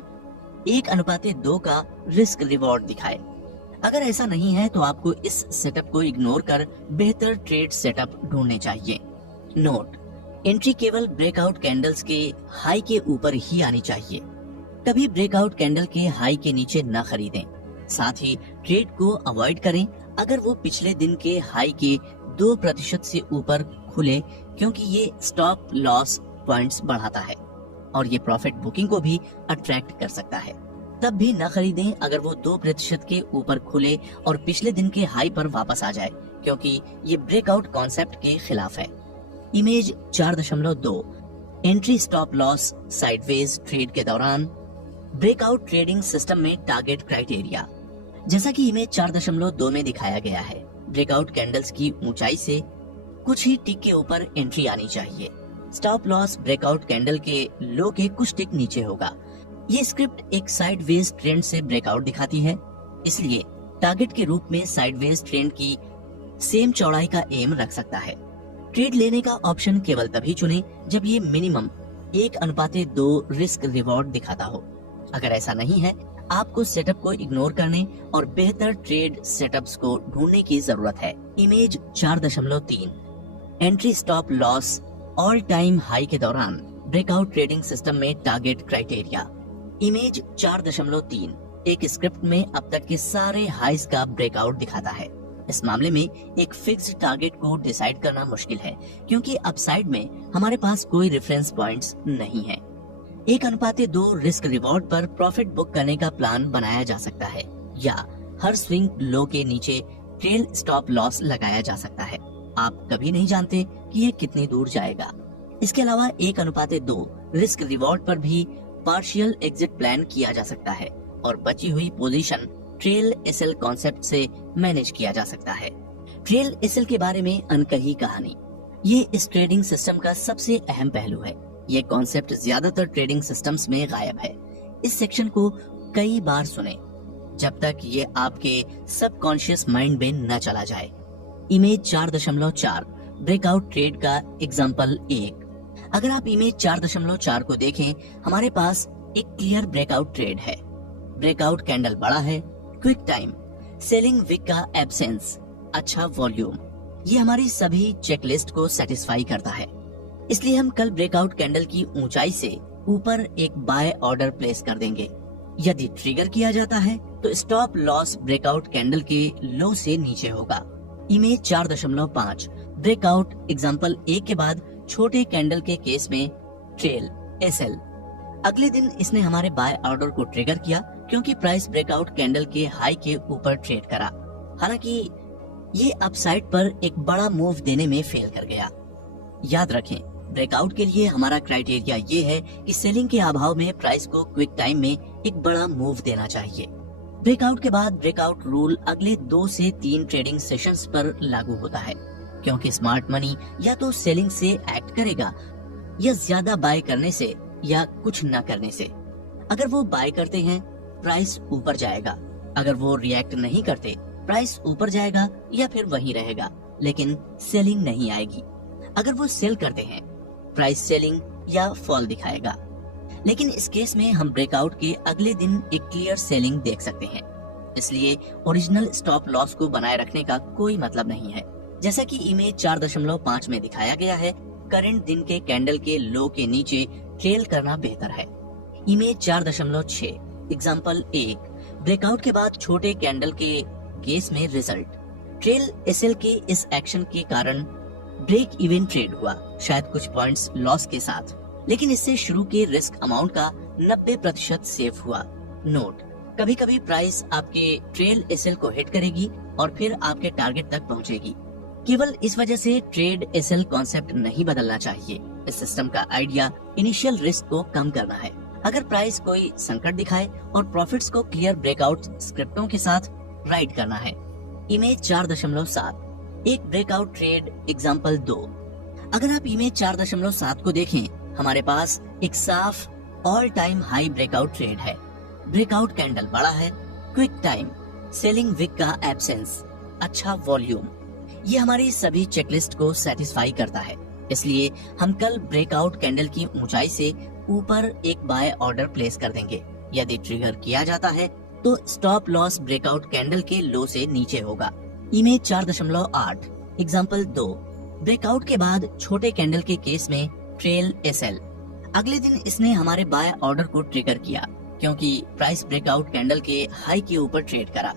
1:2 का रिस्क रिवॉर्ड दिखाए। अगर ऐसा नहीं है तो आपको इस सेटअप को इग्नोर कर बेहतर ट्रेड सेटअप ढूंढने चाहिए। नोट, एंट्री केवल ब्रेकआउट कैंडल्स के हाई के ऊपर ही आनी चाहिए। कभी ब्रेकआउट कैंडल के हाई के नीचे न खरीदें। साथ ही ट्रेड को अवॉइड करें अगर वो पिछले दिन के हाई के 2% से ऊपर खुले, क्योंकि ये स्टॉप लॉस पॉइंट्स बढ़ाता है और ये प्रॉफिट बुकिंग को भी अट्रैक्ट कर सकता है। तब भी न खरीदें अगर वो 2% के ऊपर खुले और पिछले दिन के हाई पर वापस आ जाए, क्योंकि ये ब्रेकआउट कॉन्सेप्ट के खिलाफ है। Image 4.2 entry stop loss sideways trade के दौरान ब्रेकआउट ट्रेडिंग सिस्टम में टारगेट क्राइटेरिया। जैसा कि इमेज 4.2 में दिखाया गया है, ब्रेकआउट कैंडल्स की ऊंचाई से कुछ ही टिक के ऊपर एंट्री आनी चाहिए। स्टॉप लॉस ब्रेकआउट कैंडल के लो के कुछ टिक नीचे होगा। ये स्क्रिप्ट एक साइडवेज ट्रेंड से ब्रेकआउट दिखाती है, इसलिए टारगेट के रूप में साइडवेज ट्रेंड की सेम चौड़ाई का एम रख सकता है। ट्रेड लेने का ऑप्शन केवल तभी चुने जब ये मिनिमम 1:2 रिस्क रिवॉर्ड दिखाता हो। अगर ऐसा नहीं है, आपको सेटअप को इग्नोर करने और बेहतर ट्रेड सेटअप्स को ढूंढने की जरूरत है। Image 4.3 entry stop loss all time high के दौरान ब्रेकआउट ट्रेडिंग सिस्टम में टारगेट क्राइटेरिया। इमेज 4.3 एक स्क्रिप्ट में अब तक के सारे हाइज का ब्रेकआउट दिखाता है। इस मामले में एक फिक्स्ड टारगेट को डिसाइड करना मुश्किल है, क्योंकि अपसाइड में हमारे पास कोई रेफरेंस पॉइंट्स नहीं है। 1:2 रिस्क रिवॉर्ड पर प्रॉफिट बुक करने का प्लान बनाया जा सकता है, या हर स्विंग लो के नीचे ट्रेल स्टॉप लॉस लगाया जा सकता है। आप कभी नहीं जानते कि ये कितनी दूर जाएगा। इसके अलावा 1:2 रिस्क रिवॉर्ड पर भी पार्शियल एग्जिट प्लान किया जा सकता है और बची हुई पोजीशन ट्रेल एसएल कॉन्सेप्ट से मैनेज किया जा सकता है। ट्रेल एसएल के बारे में अनकही कहानी। ये इस ट्रेडिंग सिस्टम का सबसे अहम पहलू है। ये कॉन्सेप्ट ज्यादातर ट्रेडिंग सिस्टम्स में गायब है। इस सेक्शन को कई बार सुने जब तक ये आपके सबकॉन्शियस माइंड में न चला जाए। इमेज 4.4 ब्रेकआउट ट्रेड का एग्जाम्पल 1। अगर आप इमेज 4.4 को देखें, हमारे पास एक क्लियर ब्रेकआउट ट्रेड है। ब्रेकआउट कैंडल बड़ा है, क्विक टाइम, सेलिंग विक का एब्सेंस, अच्छा वॉल्यूम, ये हमारी सभी चेकलिस्ट को सेटिस्फाई करता है। इसलिए हम कल ब्रेकआउट कैंडल की ऊंचाई से ऊपर एक बाय ऑर्डर प्लेस कर देंगे। यदि ट्रिगर किया जाता है तो स्टॉप लॉस ब्रेकआउट कैंडल के लो से नीचे होगा। इमेज 4.5 ब्रेकआउट एग्जाम्पल 1 के बाद छोटे कैंडल के केस में ट्रेल SL। अगले दिन इसने हमारे बाय ऑर्डर को ट्रिगर किया क्योंकि प्राइस ब्रेकआउट कैंडल के हाई के ऊपर ट्रेड करा। हालांकि ये अपसाइड पर एक बड़ा मूव देने में फेल कर गया। याद रखें, ब्रेकआउट के लिए हमारा क्राइटेरिया ये है कि सेलिंग के अभाव में प्राइस को क्विक टाइम में एक बड़ा मूव देना चाहिए। ब्रेकआउट के बाद ब्रेकआउट रूल अगले 2 से 3 ट्रेडिंग सेशंस पर लागू होता है, क्योंकि स्मार्ट मनी या तो सेलिंग से एक्ट करेगा या ज्यादा बाय करने से या कुछ न करने से। अगर वो बाय करते हैं प्राइस ऊपर जाएगा, अगर वो रिएक्ट नहीं करते प्राइस ऊपर जाएगा या फिर वहीं रहेगा, लेकिन सेलिंग नहीं आएगी। अगर वो सेल करते हैं प्राइस सेलिंग या फॉल दिखाएगा। लेकिन इस केस में हम ब्रेकआउट के अगले दिन एक क्लियर सेलिंग देख सकते हैं, इसलिए ओरिजिनल स्टॉप लॉस को बनाए रखने का कोई मतलब नहीं है। जैसा कि इमेज 4.5 में दिखाया गया है, करंट दिन के कैंडल के लो के नीचे ट्रेल करना बेहतर है। इमेज 4.6 एग्जांपल 1, ब्रेकआउट के बाद छोटे कैंडल के केस में रिजल्ट। ट्रेल एसएल के इस एक्शन के कारण ब्रेक इवन ट्रेड हुआ, शायद कुछ पॉइंट्स लॉस के साथ, लेकिन इससे शुरू के रिस्क अमाउंट का 90% सेफ हुआ। नोट, कभी कभी प्राइस आपके ट्रेल एसएल को हिट करेगी और फिर आपके टारगेट तक पहुंचेगी। केवल इस वजह से ट्रेड एसएल कॉन्सेप्ट नहीं बदलना चाहिए। इस सिस्टम का आइडिया इनिशियल रिस्क को कम करना है। अगर प्राइस कोई संकट दिखाए और प्रॉफिट्स को क्लियर ब्रेकआउट स्क्रिप्टों के साथ राइट करना है। इमेज 4.7 एक ब्रेकआउट ट्रेड एग्जांपल 2। अगर आप इमेज 4.7 को देखें, हमारे पास एक साफ all time high breakout trade है। ब्रेकआउट कैंडल बड़ा है, क्विक टाइम, सेलिंग विक का एब्सेंस, अच्छा वॉल्यूम, ये हमारी सभी चेकलिस्ट को सेटिस्फाई करता है। इसलिए हम कल ब्रेकआउट कैंडल की ऊंचाई से ऊपर एक बाय ऑर्डर प्लेस कर देंगे। यदि ट्रिगर किया जाता है तो स्टॉप लॉस ब्रेकआउट कैंडल के लो से नीचे होगा। इमेज 4.8 एग्जांपल 2, ब्रेकआउट के बाद छोटे कैंडल के केस में ट्रेल एसएल। अगले दिन इसने हमारे बाय ऑर्डर को ट्रिगर किया क्योंकि प्राइस ब्रेकआउट कैंडल के हाई के ऊपर ट्रेड करा,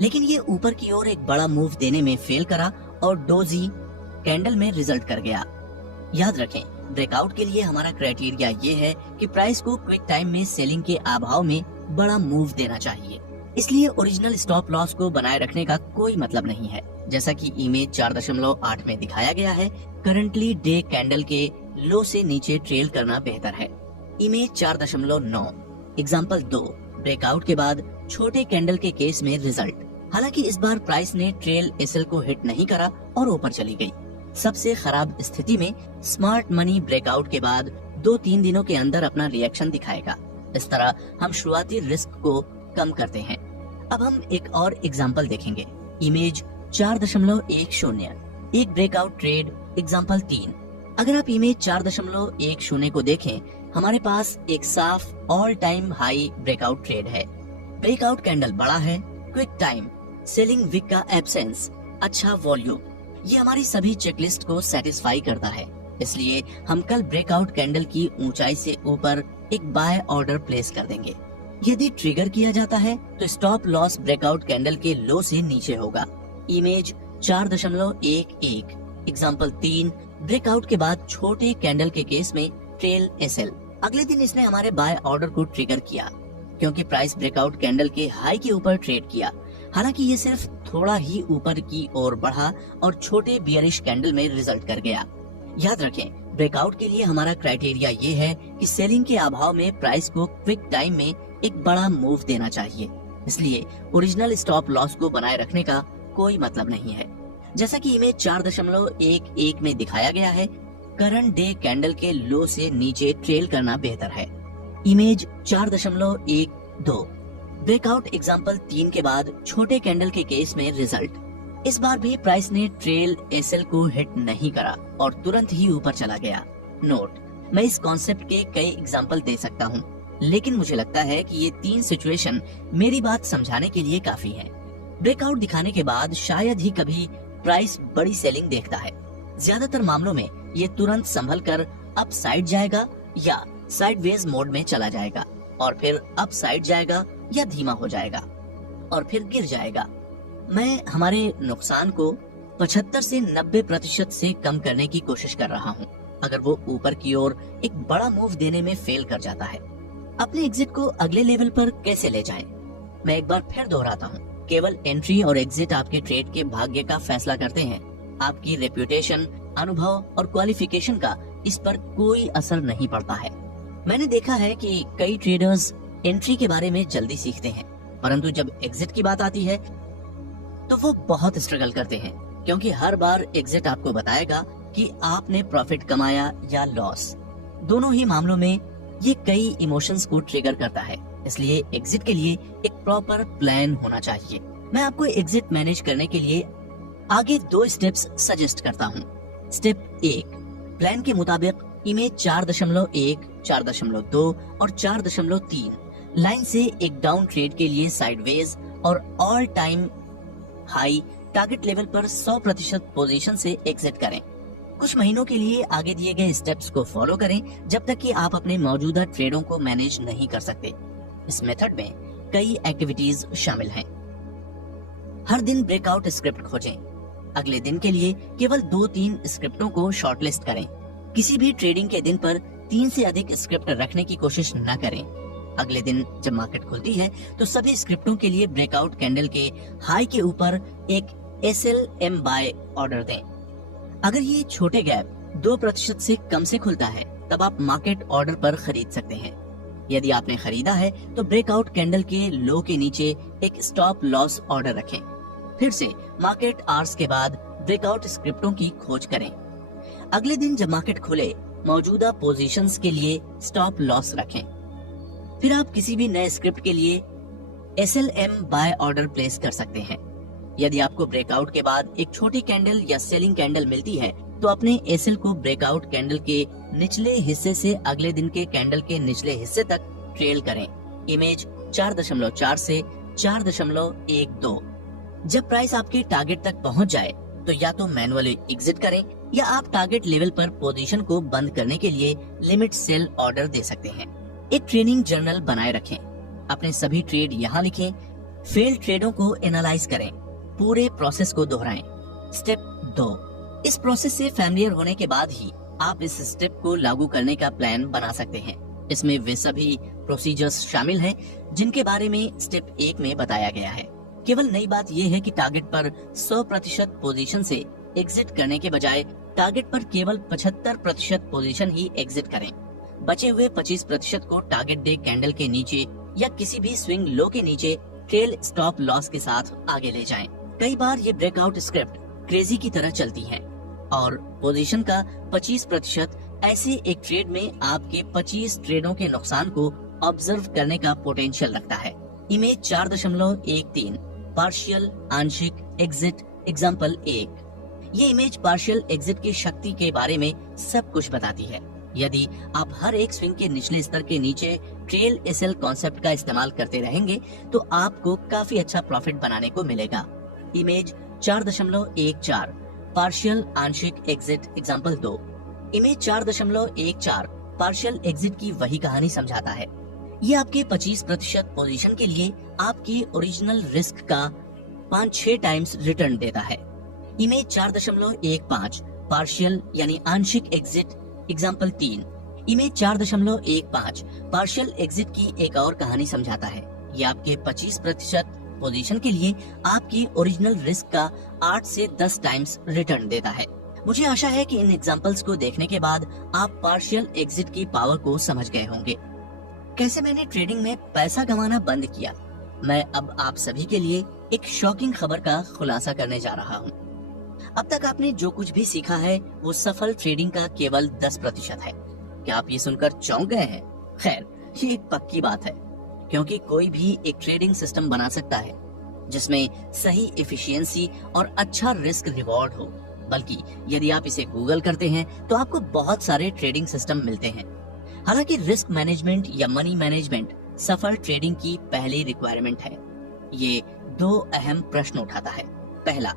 लेकिन ये ऊपर की ओर एक बड़ा मूव देने में फेल करा और डोजी कैंडल में रिजल्ट कर गया। याद रखें, ब्रेकआउट के लिए हमारा क्राइटेरिया ये है कि प्राइस को क्विक टाइम में सेलिंग के अभाव में बड़ा मूव देना चाहिए। इसलिए ओरिजिनल स्टॉप लॉस को बनाए रखने का कोई मतलब नहीं है। जैसा कि इमेज 4.8 में दिखाया गया है, करंटली डे कैंडल के लो से नीचे ट्रेल करना बेहतर है। इमेज 4.9 एग्जांपल 2, ब्रेकआउट के बाद छोटे कैंडल के केस में रिजल्ट। हालांकि इस बार प्राइस ने ट्रेल एसएल को हिट नहीं करा और ऊपर चली गई। सबसे खराब स्थिति में स्मार्ट मनी ब्रेकआउट के बाद 2-3 दिनों के अंदर अपना रिएक्शन दिखाएगा। इस तरह हम शुरुआती रिस्क को कम करते हैं। अब हम एक और एग्जांपल देखेंगे। इमेज 4.10 एक ब्रेकआउट ट्रेड एग्जांपल 3। अगर आप इमेज 4.10 को देखें, हमारे पास एक साफ all time high breakout trade है। ब्रेकआउट कैंडल बड़ा है, क्विक टाइम, सेलिंग विक का एब्सेंस, अच्छा वॉल्यूम, ये हमारी सभी चेकलिस्ट को सेटिस्फाई करता है। इसलिए हम कल ब्रेकआउट कैंडल की ऊंचाई से ऊपर एक बाय ऑर्डर प्लेस कर देंगे। यदि ट्रिगर किया जाता है तो स्टॉप लॉस ब्रेकआउट कैंडल के लो से नीचे होगा। इमेज 4.11 एग्जांपल 3, ब्रेकआउट के बाद छोटे कैंडल के केस में ट्रेल एसएल। अगले दिन इसने हमारे बाय ऑर्डर को ट्रिगर किया क्योंकि प्राइस ब्रेकआउट कैंडल के हाई के ऊपर ट्रेड किया। हालांकि ये सिर्फ थोड़ा ही ऊपर की ओर बढ़ा और छोटे बियरिश कैंडल में रिजल्ट कर गया। याद रखें, ब्रेकआउट के लिए हमारा क्राइटेरिया ये है कि सेलिंग के अभाव में प्राइस को क्विक टाइम में एक बड़ा मूव देना चाहिए। इसलिए ओरिजिनल स्टॉप लॉस को बनाए रखने का कोई मतलब नहीं है। जैसा कि इमेज 4.11 में दिखाया गया है, करंट डे कैंडल के लो से नीचे ट्रेल करना बेहतर है। इमेज 4.12 ब्रेकआउट एग्जांपल 3 के बाद छोटे कैंडल के केस में रिजल्ट। इस बार भी प्राइस ने ट्रेल एसएल को हिट नहीं करा और तुरंत ही ऊपर चला गया। नोट, मैं इस कॉन्सेप्ट के कई एग्जांपल दे सकता हूँ, लेकिन मुझे लगता है कि ये 3 सिचुएशन मेरी बात समझाने के लिए काफी है। ब्रेकआउट दिखाने के बाद शायद ही कभी प्राइस बड़ी सेलिंग देखता है। ज्यादातर मामलों में ये तुरंत संभल कर अप साइड जाएगा या साइडवेज मोड में चला जाएगा और फिर अप साइड जाएगा या धीमा हो जाएगा और फिर गिर जाएगा। मैं हमारे नुकसान को 75 से 90% से कम करने की कोशिश कर रहा हूँ। अगर वो ऊपर की ओर एक बड़ा मूव देने में फेल कर जाता है। अपने एग्जिट को अगले लेवल पर कैसे ले जाएं? मैं एक बार फिर दोहराता हूँ, केवल एंट्री और एग्जिट आपके ट्रेड के भाग्य का फैसला करते हैं। आपकी रेप्यूटेशन, अनुभव और क्वालिफिकेशन का इस पर कोई असर नहीं पड़ता है। मैंने देखा है कि कई ट्रेडर्स एंट्री के बारे में जल्दी सीखते हैं, परंतु जब एग्जिट की बात आती है तो वो बहुत स्ट्रगल करते हैं, क्योंकि हर बार एग्जिट आपको बताएगा कि आपने प्रॉफिट कमाया या लॉस। दोनों ही मामलों में ये कई इमोशंस को ट्रिगर करता है, इसलिए एग्जिट के लिए एक प्रॉपर प्लान होना चाहिए। मैं आपको एग्जिट मैनेज करने के लिए आगे 2 स्टेप्स सजेस्ट करता हूँ। स्टेप 1, प्लान के मुताबिक इमेज 4.1, 4.2 और 4.3 लाइन से एक डाउन ट्रेड के लिए साइडवेज और all time high target level पर 100% पोजीशन से एग्जिट करें। कुछ महीनों के लिए आगे दिए गए स्टेप्स को फॉलो करें जब तक कि आप अपने मौजूदा ट्रेडों को मैनेज नहीं कर सकते। इस मेथड में कई एक्टिविटीज शामिल हैं। हर दिन ब्रेकआउट स्क्रिप्ट खोजें। अगले दिन के लिए केवल 2-3 स्क्रिप्टों को शॉर्टलिस्ट करें। किसी भी ट्रेडिंग के दिन पर 3 से अधिक स्क्रिप्ट रखने की कोशिश न करें। अगले दिन जब मार्केट खुलती है तो सभी स्क्रिप्टों के लिए ब्रेकआउट कैंडल के हाई के ऊपर एक SLM बाय ऑर्डर दें। अगर ये छोटे गैप 2% से कम से खुलता है तब आप मार्केट ऑर्डर पर खरीद सकते हैं। यदि आपने खरीदा है तो ब्रेकआउट कैंडल के लो के नीचे एक स्टॉप लॉस ऑर्डर रखें। फिर से मार्केट आवर्स के बाद ब्रेकआउट स्क्रिप्टों की खोज करें। अगले दिन जब मार्केट खुले मौजूदा पोजीशंस के लिए स्टॉप लॉस रखें। फिर आप किसी भी नए स्क्रिप्ट के लिए SLM बाय ऑर्डर प्लेस कर सकते हैं। यदि आपको ब्रेकआउट के बाद एक छोटी कैंडल या सेलिंग कैंडल मिलती है तो अपने SL को ब्रेकआउट कैंडल के निचले हिस्से से अगले दिन के कैंडल के निचले हिस्से तक ट्रेल करें। इमेज 4.4 से 4.12। जब प्राइस आपके टारगेट तक पहुंच जाए तो या तो मैनुअली एग्जिट करें या आप टारगेट लेवल पर पोजीशन को बंद करने के लिए लिमिट सेल ऑर्डर दे सकते हैं। एक ट्रेनिंग जर्नल बनाए रखें। अपने सभी ट्रेड यहाँ लिखें। फेल ट्रेडों को एनालाइज करें। पूरे प्रोसेस को दोहराएं। स्टेप 2, इस प्रोसेस से फैमिलियर होने के बाद ही आप इस स्टेप को लागू करने का प्लान बना सकते हैं। इसमें वे सभी प्रोसीजर्स शामिल हैं जिनके बारे में स्टेप 1 में बताया गया है। केवल नई बात यह है कि टारगेट पर 100% पोजीशन से एग्जिट करने के बजाय टारगेट पर केवल 75% पोजीशन ही एग्जिट करें। बचे हुए 25% को टारगेट डे कैंडल के नीचे या किसी भी स्विंग लो के नीचे ट्रेल स्टॉप लॉस के साथ आगे ले जाएं। कई बार ये ब्रेकआउट स्क्रिप्ट क्रेजी की तरह चलती हैं और पोजीशन का 25% ऐसे एक ट्रेड में आपके 25 ट्रेडों के नुकसान को ऑब्जर्व करने का पोटेंशियल रखता है। इमेज 4.13 पार्शियल आंशिक एग्जिट एग्जाम्पल 1। ये इमेज पार्शियल एग्जिट की शक्ति के बारे में सब कुछ बताती है। यदि आप हर एक स्विंग के निचले स्तर के नीचे ट्रेल SL कॉन्सेप्ट का इस्तेमाल करते रहेंगे तो आपको काफी अच्छा प्रॉफिट बनाने को मिलेगा। इमेज 4.14 पार्शियल आंशिक exit example 2। Image 4.14 partial exit की वही कहानी समझाता है। ये आपके 25% पोजीशन के लिए आपकी ओरिजिनल रिस्क का 5-6 टाइम्स रिटर्न देता है। इमेज 4.15 पार्शियल यानी आंशिक exit example 3। Image 4.15 partial exit की एक और कहानी समझाता है। ये आपके 25% पोजीशन के लिए आपकी ओरिजिनल रिस्क का 8 से 10 टाइम्स रिटर्न देता है। मुझे आशा है कि इन एग्जाम्पल्स को देखने के बाद आप पार्शियल एग्जिट की पावर को समझ गए होंगे। कैसे मैंने ट्रेडिंग में पैसा कमाना बंद किया। मैं अब आप सभी के लिए एक शॉकिंग खबर का खुलासा करने जा रहा हूँ। अब तक आपने जो कुछ भी सीखा है वो सफल ट्रेडिंग का केवल 10% है। क्या आप ये सुनकर चौंक गए हैं? खैर, ये एक पक्की बात है, क्योंकि कोई भी एक ट्रेडिंग सिस्टम बना सकता है जिसमें सही एफिशिएंसी और अच्छा रिस्क रिवॉर्ड हो। बल्कि यदि आप इसे गूगल करते हैं तो आपको बहुत सारे ट्रेडिंग सिस्टम मिलते हैं। हालांकि रिस्क मैनेजमेंट या मनी मैनेजमेंट सफल ट्रेडिंग की पहली रिक्वायरमेंट है। ये 2 अहम प्रश्न उठाता है। पहला,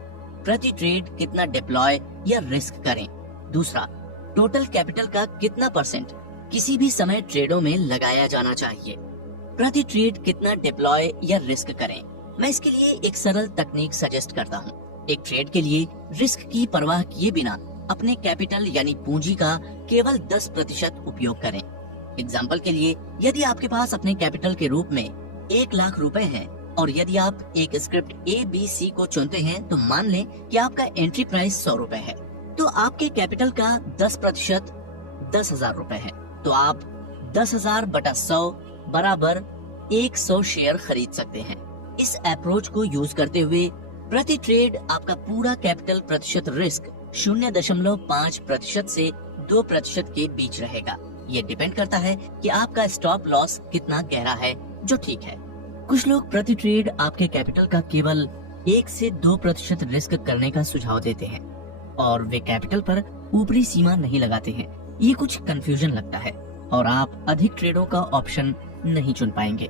प्रति ट्रेड कितना डिप्लॉय या रिस्क करें। दूसरा, टोटल कैपिटल का कितना % किसी भी समय ट्रेडों में लगाया जाना चाहिए। प्रति ट्रेड कितना डिप्लॉय या रिस्क करें। मैं इसके लिए एक सरल तकनीक सजेस्ट करता हूँ। एक ट्रेड के लिए रिस्क की परवाह किए बिना अपने कैपिटल यानी पूंजी का केवल 10% उपयोग करें। एग्जाम्पल के लिए, यदि आपके पास अपने कैपिटल के रूप में 1 लाख रुपए हैं और यदि आप एक स्क्रिप्ट ABC को चुनते हैं तो मान लें कि आपका एंट्री प्राइस 100 रुपए है, तो आपके कैपिटल का 10% 10,000 रुपए है, तो आप 10,000 बटा 100 बराबर 100 शेयर खरीद सकते हैं। इस अप्रोच को यूज करते हुए प्रति ट्रेड आपका पूरा कैपिटल प्रतिशत रिस्क 0.5% से 2% के बीच रहेगा। ये डिपेंड करता है कि आपका स्टॉप लॉस कितना गहरा है, जो ठीक है। कुछ लोग प्रति ट्रेड आपके कैपिटल का केवल 1 से 2% रिस्क करने का सुझाव देते हैं और वे कैपिटल पर ऊपरी सीमा नहीं लगाते हैं। ये कुछ कंफ्यूजन लगता है और आप अधिक ट्रेडों का ऑप्शन नहीं चुन पाएंगे।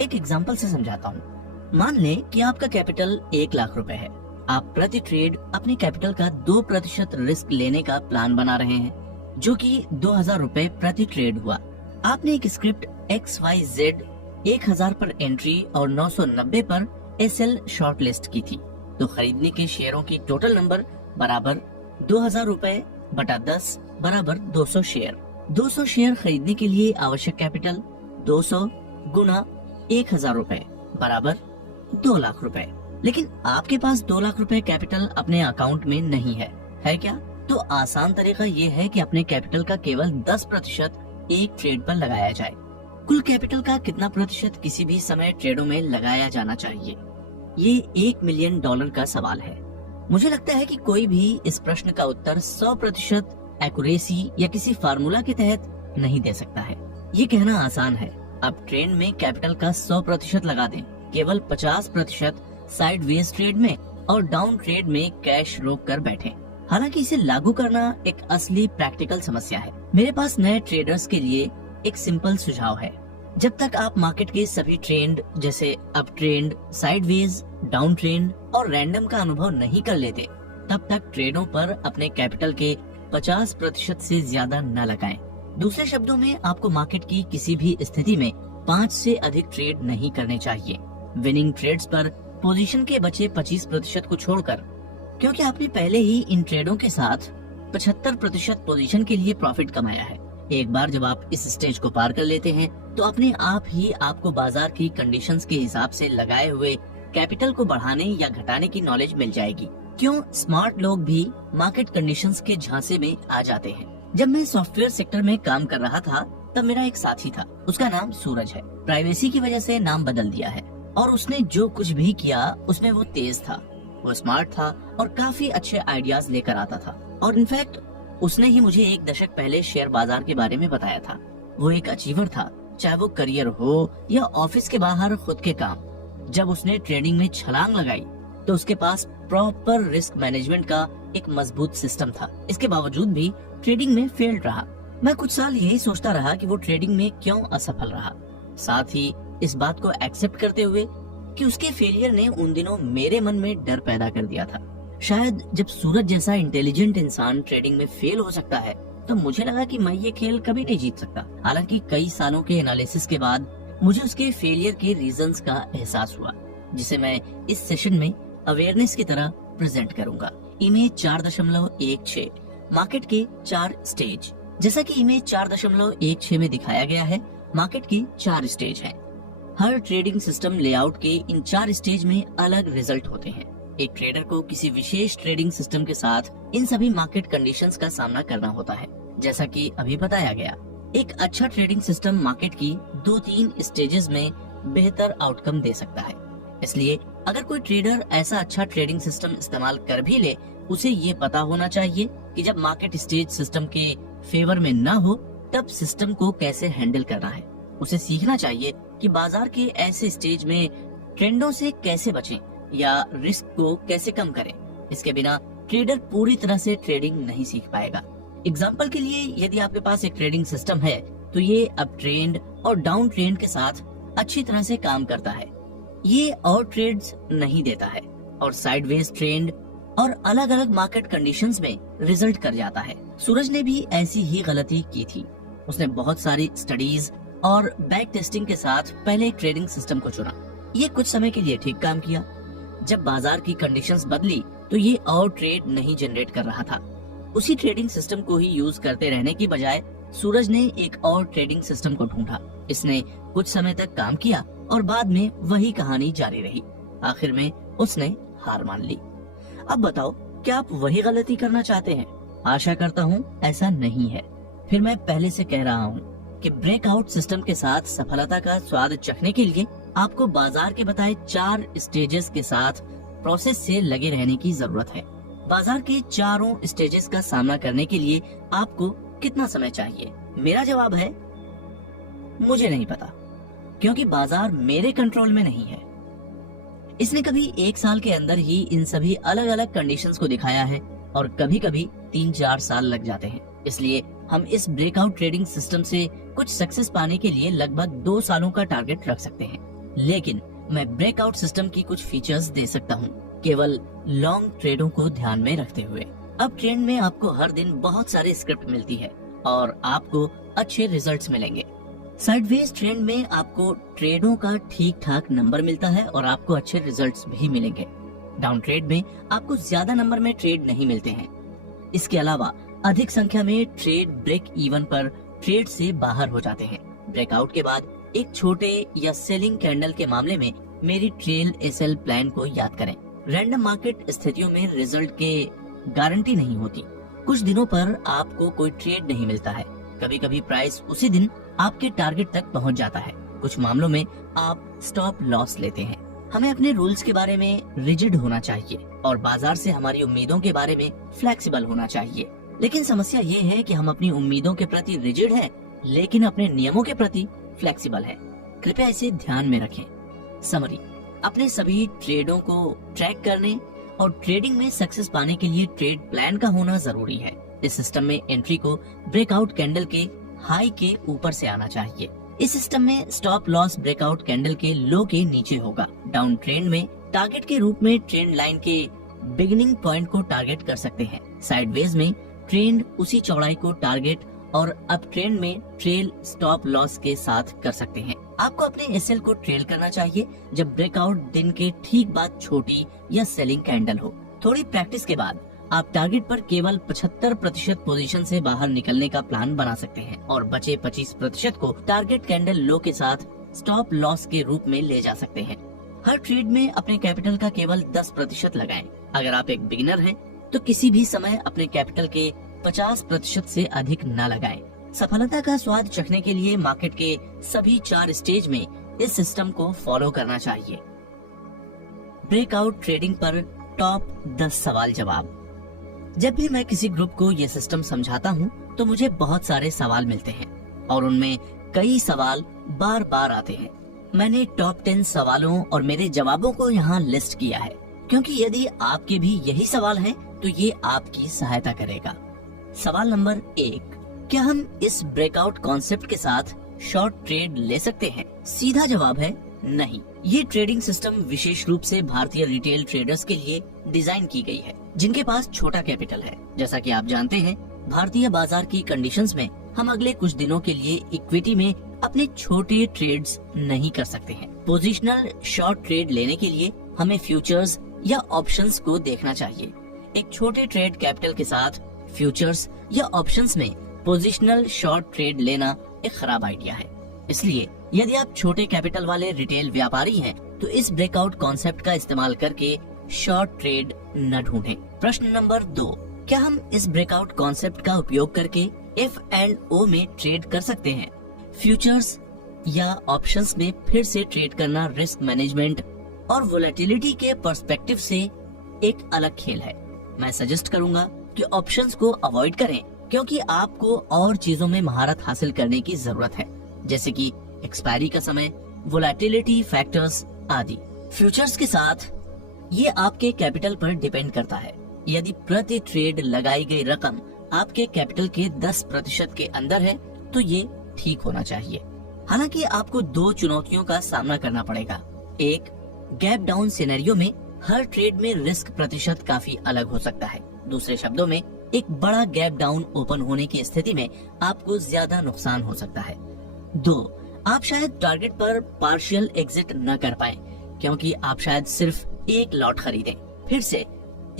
एक एग्जांपल से समझाता हूँ। मान लें कि आपका कैपिटल 1 लाख रुपए है। आप प्रति ट्रेड अपने कैपिटल का 2% रिस्क लेने का प्लान बना रहे हैं, जो कि 2,000 रुपए प्रति ट्रेड हुआ। आपने एक स्क्रिप्ट XYZ 1,000 पर एंट्री और 990 पर SL शॉर्ट लिस्ट की थी, तो खरीदने के शेयरों की टोटल नंबर बराबर 2,000 रुपए बटा 10 बराबर 200 शेयर। 200 शेयर खरीदने के लिए आवश्यक कैपिटल 200 गुना 1,000 रुपए बराबर 2 लाख रुपए। लेकिन आपके पास 2 लाख रुपए कैपिटल अपने अकाउंट में नहीं है क्या? तो आसान तरीका ये है कि अपने कैपिटल का केवल 10% एक ट्रेड पर लगाया जाए। कुल कैपिटल का कितना प्रतिशत किसी भी समय ट्रेडों में लगाया जाना चाहिए, ये $1 मिलियन का सवाल है। मुझे लगता है कि कोई भी इस प्रश्न का उत्तर 100% एक्यूरेसी या किसी फार्मूला के तहत नहीं दे सकता है। ये कहना आसान है, आप ट्रेड में कैपिटल का 100% लगा दें, केवल 50% साइडवेज ट्रेड में और डाउन ट्रेड में कैश रोक कर बैठें। हालांकि इसे लागू करना एक असली प्रैक्टिकल समस्या है। मेरे पास नए ट्रेडर्स के लिए एक सिंपल सुझाव है। जब तक आप मार्केट के सभी ट्रेंड जैसे up trend, sideways, down trend और रैंडम का अनुभव नहीं कर लेते, तब तक ट्रेडों पर अपने कैपिटल के 50% से ज्यादा न लगाएं। दूसरे शब्दों में, आपको मार्केट की किसी भी स्थिति में 5 से अधिक ट्रेड नहीं करने चाहिए। विनिंग ट्रेड्स पर पोजीशन के बचे 25% को छोड़कर, क्योंकि आपने पहले ही इन ट्रेडों के साथ 75% पोजीशन के लिए प्रॉफिट कमाया है। एक बार जब आप इस स्टेज को पार कर लेते हैं, तो अपने आप ही आपको बाजार की कंडीशंस के हिसाब से लगाए हुए कैपिटल को बढ़ाने या घटाने की नॉलेज मिल जाएगी। क्यों स्मार्ट लोग भी मार्केट कंडीशंस के झांसे में आ जाते हैं। जब मैं सॉफ्टवेयर सेक्टर में काम कर रहा था, तब मेरा एक साथी था, उसका नाम सूरज है। प्राइवेसी की वजह से नाम बदल दिया है और उसने जो कुछ भी किया उसमें वो तेज था, वो स्मार्ट था और काफी अच्छे आइडियाज लेकर आता था। और इनफैक्ट उसने ही मुझे 1 दशक पहले शेयर बाजार के बारे में बताया था। वो एक अचीवर था, चाहे वो करियर हो या ऑफिस के बाहर खुद के काम। जब उसने ट्रेडिंग में छलांग लगाई तो उसके पास प्रॉपर रिस्क मैनेजमेंट का एक मजबूत सिस्टम था। इसके बावजूद भी ट्रेडिंग में फेल्ड रहा। मैं कुछ साल यही सोचता रहा कि वो ट्रेडिंग में क्यों असफल रहा, साथ ही इस बात को एक्सेप्ट करते हुए कि उसके फेलियर ने उन दिनों मेरे मन में डर पैदा कर दिया था। शायद जब सूरज जैसा इंटेलिजेंट इंसान ट्रेडिंग में फेल हो सकता है, तो मुझे लगा कि मैं ये खेल कभी नहीं जीत सकता। हालांकि कई सालों के एनालिसिस के बाद मुझे उसके फेलियर के रीजंस का एहसास हुआ, जिसे मैं इस सेशन में अवेयरनेस की तरह प्रेजेंट करूंगा। इमेज 4.16 मार्केट के 4 स्टेज। जैसा कि इमेज 4.16 में दिखाया गया है, मार्केट के 4 स्टेज हैं। हर ट्रेडिंग सिस्टम लेआउट के इन 4 स्टेज में अलग रिजल्ट होते हैं। एक ट्रेडर को किसी विशेष ट्रेडिंग सिस्टम के साथ इन सभी मार्केट कंडीशंस का सामना करना होता है। जैसा कि अभी बताया गया, एक अच्छा ट्रेडिंग सिस्टम मार्केट की 2-3 स्टेजेस में बेहतर आउटकम दे सकता है। इसलिए अगर कोई ट्रेडर ऐसा अच्छा ट्रेडिंग सिस्टम इस्तेमाल कर भी ले, उसे ये पता होना चाहिए कि जब मार्केट स्टेज सिस्टम के फेवर में ना हो, तब सिस्टम को कैसे हैंडल करना है। उसे सीखना चाहिए कि बाजार के ऐसे स्टेज में ट्रेंडों से कैसे बचें या रिस्क को कैसे कम करें। इसके बिना ट्रेडर पूरी तरह से ट्रेडिंग नहीं सीख पाएगा। एग्जाम्पल के लिए, यदि आपके पास एक ट्रेडिंग सिस्टम है, तो ये अप ट्रेंड और डाउन ट्रेंड के साथ अच्छी तरह से काम करता है। ये और ट्रेड्स नहीं देता है और साइडवेज ट्रेंड और अलग अलग मार्केट कंडीशंस में रिजल्ट कर जाता है। सूरज ने भी ऐसी ही गलती की थी। उसने बहुत सारी स्टडीज और बैक टेस्टिंग के साथ पहले एक ट्रेडिंग सिस्टम को चुना। ये कुछ समय के लिए ठीक काम किया। जब बाजार की कंडीशंस बदली, तो ये और ट्रेड नहीं जनरेट कर रहा था। उसी ट्रेडिंग सिस्टम को ही यूज करते रहने की बजाय सूरज ने एक और ट्रेडिंग सिस्टम को ढूंढा। इसने कुछ समय तक काम किया और बाद में वही कहानी जारी रही। आखिर में उसने हार मान ली। अब बताओ, क्या आप वही गलती करना चाहते हैं? आशा करता हूँ ऐसा नहीं है। फिर मैं पहले से कह रहा हूँ कि ब्रेकआउट सिस्टम के साथ सफलता का स्वाद चखने के लिए आपको बाजार के बताए 4 स्टेजेस के साथ प्रोसेस से लगे रहने की जरूरत है। बाजार के चारों स्टेजेस का सामना करने के लिए आपको कितना समय चाहिए? मेरा जवाब है मुझे नहीं पता, क्योंकि बाजार मेरे कंट्रोल में नहीं है। इसने कभी 1 साल के अंदर ही इन सभी अलग अलग कंडीशंस को दिखाया है और कभी कभी 3-4 साल लग जाते हैं। इसलिए हम इस ब्रेकआउट ट्रेडिंग सिस्टम से कुछ सक्सेस पाने के लिए लगभग 2 सालों का टारगेट रख सकते हैं। लेकिन मैं ब्रेकआउट सिस्टम की कुछ फीचर्स दे सकता हूँ, केवल लॉन्ग ट्रेडों को ध्यान में रखते हुए। अब ट्रेंड में आपको हर दिन बहुत सारी स्क्रिप्ट मिलती है और आपको अच्छे रिजल्ट्स मिलेंगे। साइडवेज ट्रेंड में आपको ट्रेडों का ठीक ठाक नंबर मिलता है और आपको अच्छे रिजल्ट्स भी मिलेंगे। डाउन ट्रेड में आपको ज्यादा नंबर में ट्रेड नहीं मिलते हैं। इसके अलावा अधिक संख्या में ट्रेड ब्रेक इवन पर ट्रेड से बाहर हो जाते हैं। ब्रेकआउट के बाद एक छोटे या सेलिंग कैंडल के मामले में मेरी ट्रेल एसएल प्लान को याद करें। रैंडम मार्केट स्थितियों में रिजल्ट के गारंटी नहीं होती। कुछ दिनों पर आपको कोई ट्रेड नहीं मिलता है। कभी कभी प्राइस उसी दिन आपके टारगेट तक पहुंच जाता है। कुछ मामलों में आप स्टॉप लॉस लेते हैं। हमें अपने रूल्स के बारे में रिजिड होना चाहिए और बाजार से हमारी उम्मीदों के बारे में फ्लेक्सिबल होना चाहिए। लेकिन समस्या ये है कि हम अपनी उम्मीदों के प्रति रिजिड हैं, लेकिन अपने नियमों के प्रति फ्लेक्सिबल है। कृपया इसे ध्यान में रखें। समरी, अपने सभी ट्रेडों को ट्रैक करने और ट्रेडिंग में सक्सेस पाने के लिए ट्रेड प्लान का होना जरूरी है। इस सिस्टम में एंट्री को ब्रेकआउट कैंडल के हाई के ऊपर से आना चाहिए। इस सिस्टम में स्टॉप लॉस ब्रेकआउट कैंडल के लो के नीचे होगा। डाउन ट्रेंड में टारगेट के रूप में ट्रेंड लाइन के बिगिनिंग पॉइंट को टारगेट कर सकते हैं। साइडवेज में ट्रेंड उसी चौड़ाई को टारगेट और अप ट्रेंड में ट्रेल स्टॉप लॉस के साथ कर सकते हैं। आपको अपने एसएल को ट्रेल करना चाहिए जब ब्रेकआउट दिन के ठीक बाद छोटी या सेलिंग कैंडल हो। थोड़ी प्रैक्टिस के बाद आप टारगेट पर केवल 75% पोजीशन से बाहर निकलने का प्लान बना सकते हैं और बचे 25% को टारगेट कैंडल लो के साथ स्टॉप लॉस के रूप में ले जा सकते हैं। हर ट्रेड में अपने कैपिटल का केवल 10% लगाएं। अगर आप एक बिगिनर हैं, तो किसी भी समय अपने कैपिटल के 50% से अधिक न लगाएं। सफलता का स्वाद चखने के लिए मार्केट के सभी 4 स्टेज में इस सिस्टम को फॉलो करना चाहिए। ब्रेकआउट ट्रेडिंग पर टॉप 10 सवाल जवाब। जब भी मैं किसी ग्रुप को ये सिस्टम समझाता हूँ तो मुझे बहुत सारे सवाल मिलते हैं और उनमें कई सवाल बार बार आते हैं। मैंने टॉप 10 सवालों और मेरे जवाबों को यहाँ लिस्ट किया है, क्योंकि यदि आपके भी यही सवाल हैं तो ये आपकी सहायता करेगा। सवाल नंबर 1, क्या हम इस ब्रेकआउट कॉन्सेप्ट के साथ शॉर्ट ट्रेड ले सकते हैं? सीधा जवाब है नहीं। ये ट्रेडिंग सिस्टम विशेष रूप से भारतीय रिटेल ट्रेडर्स के लिए डिजाइन की गई है, जिनके पास छोटा कैपिटल है। जैसा कि आप जानते हैं, भारतीय बाजार की कंडीशंस में हम अगले कुछ दिनों के लिए इक्विटी में अपने छोटे ट्रेड्स नहीं कर सकते हैं। पोजिशनल शॉर्ट ट्रेड लेने के लिए हमें फ्यूचर्स या ऑप्शंस को देखना चाहिए। एक छोटे ट्रेड कैपिटल के साथ फ्यूचर्स या ऑप्शंस में पोजिशनल शॉर्ट ट्रेड लेना एक खराब आइडिया है। इसलिए यदि आप छोटे कैपिटल वाले रिटेल व्यापारी हैं, तो इस ब्रेकआउट कॉन्सेप्ट का इस्तेमाल करके शॉर्ट ट्रेड न ढूंढें। प्रश्न नंबर 2, क्या हम इस ब्रेकआउट कॉन्सेप्ट का उपयोग करके F&O में ट्रेड कर सकते हैं? फ्यूचर्स या ऑप्शंस में फिर से ट्रेड करना रिस्क मैनेजमेंट और वोलेटिलिटी के पर्सपेक्टिव से एक अलग खेल है। मैं सजेस्ट करूंगा कि ऑप्शंस को अवॉइड करें, क्योंकि आपको और चीजों में महारत हासिल करने की जरूरत है, जैसे कि एक्सपायरी का समय, वोलेटिलिटी फैक्टर्स आदि। फ्यूचर्स के साथ ये आपके कैपिटल पर डिपेंड करता है। यदि प्रति ट्रेड लगाई गई रकम आपके कैपिटल के 10% के अंदर है, तो ये ठीक होना चाहिए। हालांकि आपको 2 चुनौतियों का सामना करना पड़ेगा। एक, गैप डाउन सिनेरियो में हर ट्रेड में रिस्क प्रतिशत काफी अलग हो सकता है। दूसरे शब्दों में, एक बड़ा गैप डाउन ओपन होने की स्थिति में आपको ज्यादा नुकसान हो सकता है। 2, आप शायद टारगेट पर पार्शियल एग्जिट न कर पाए, क्योंकि आप शायद सिर्फ एक लॉट खरीदें। फिर से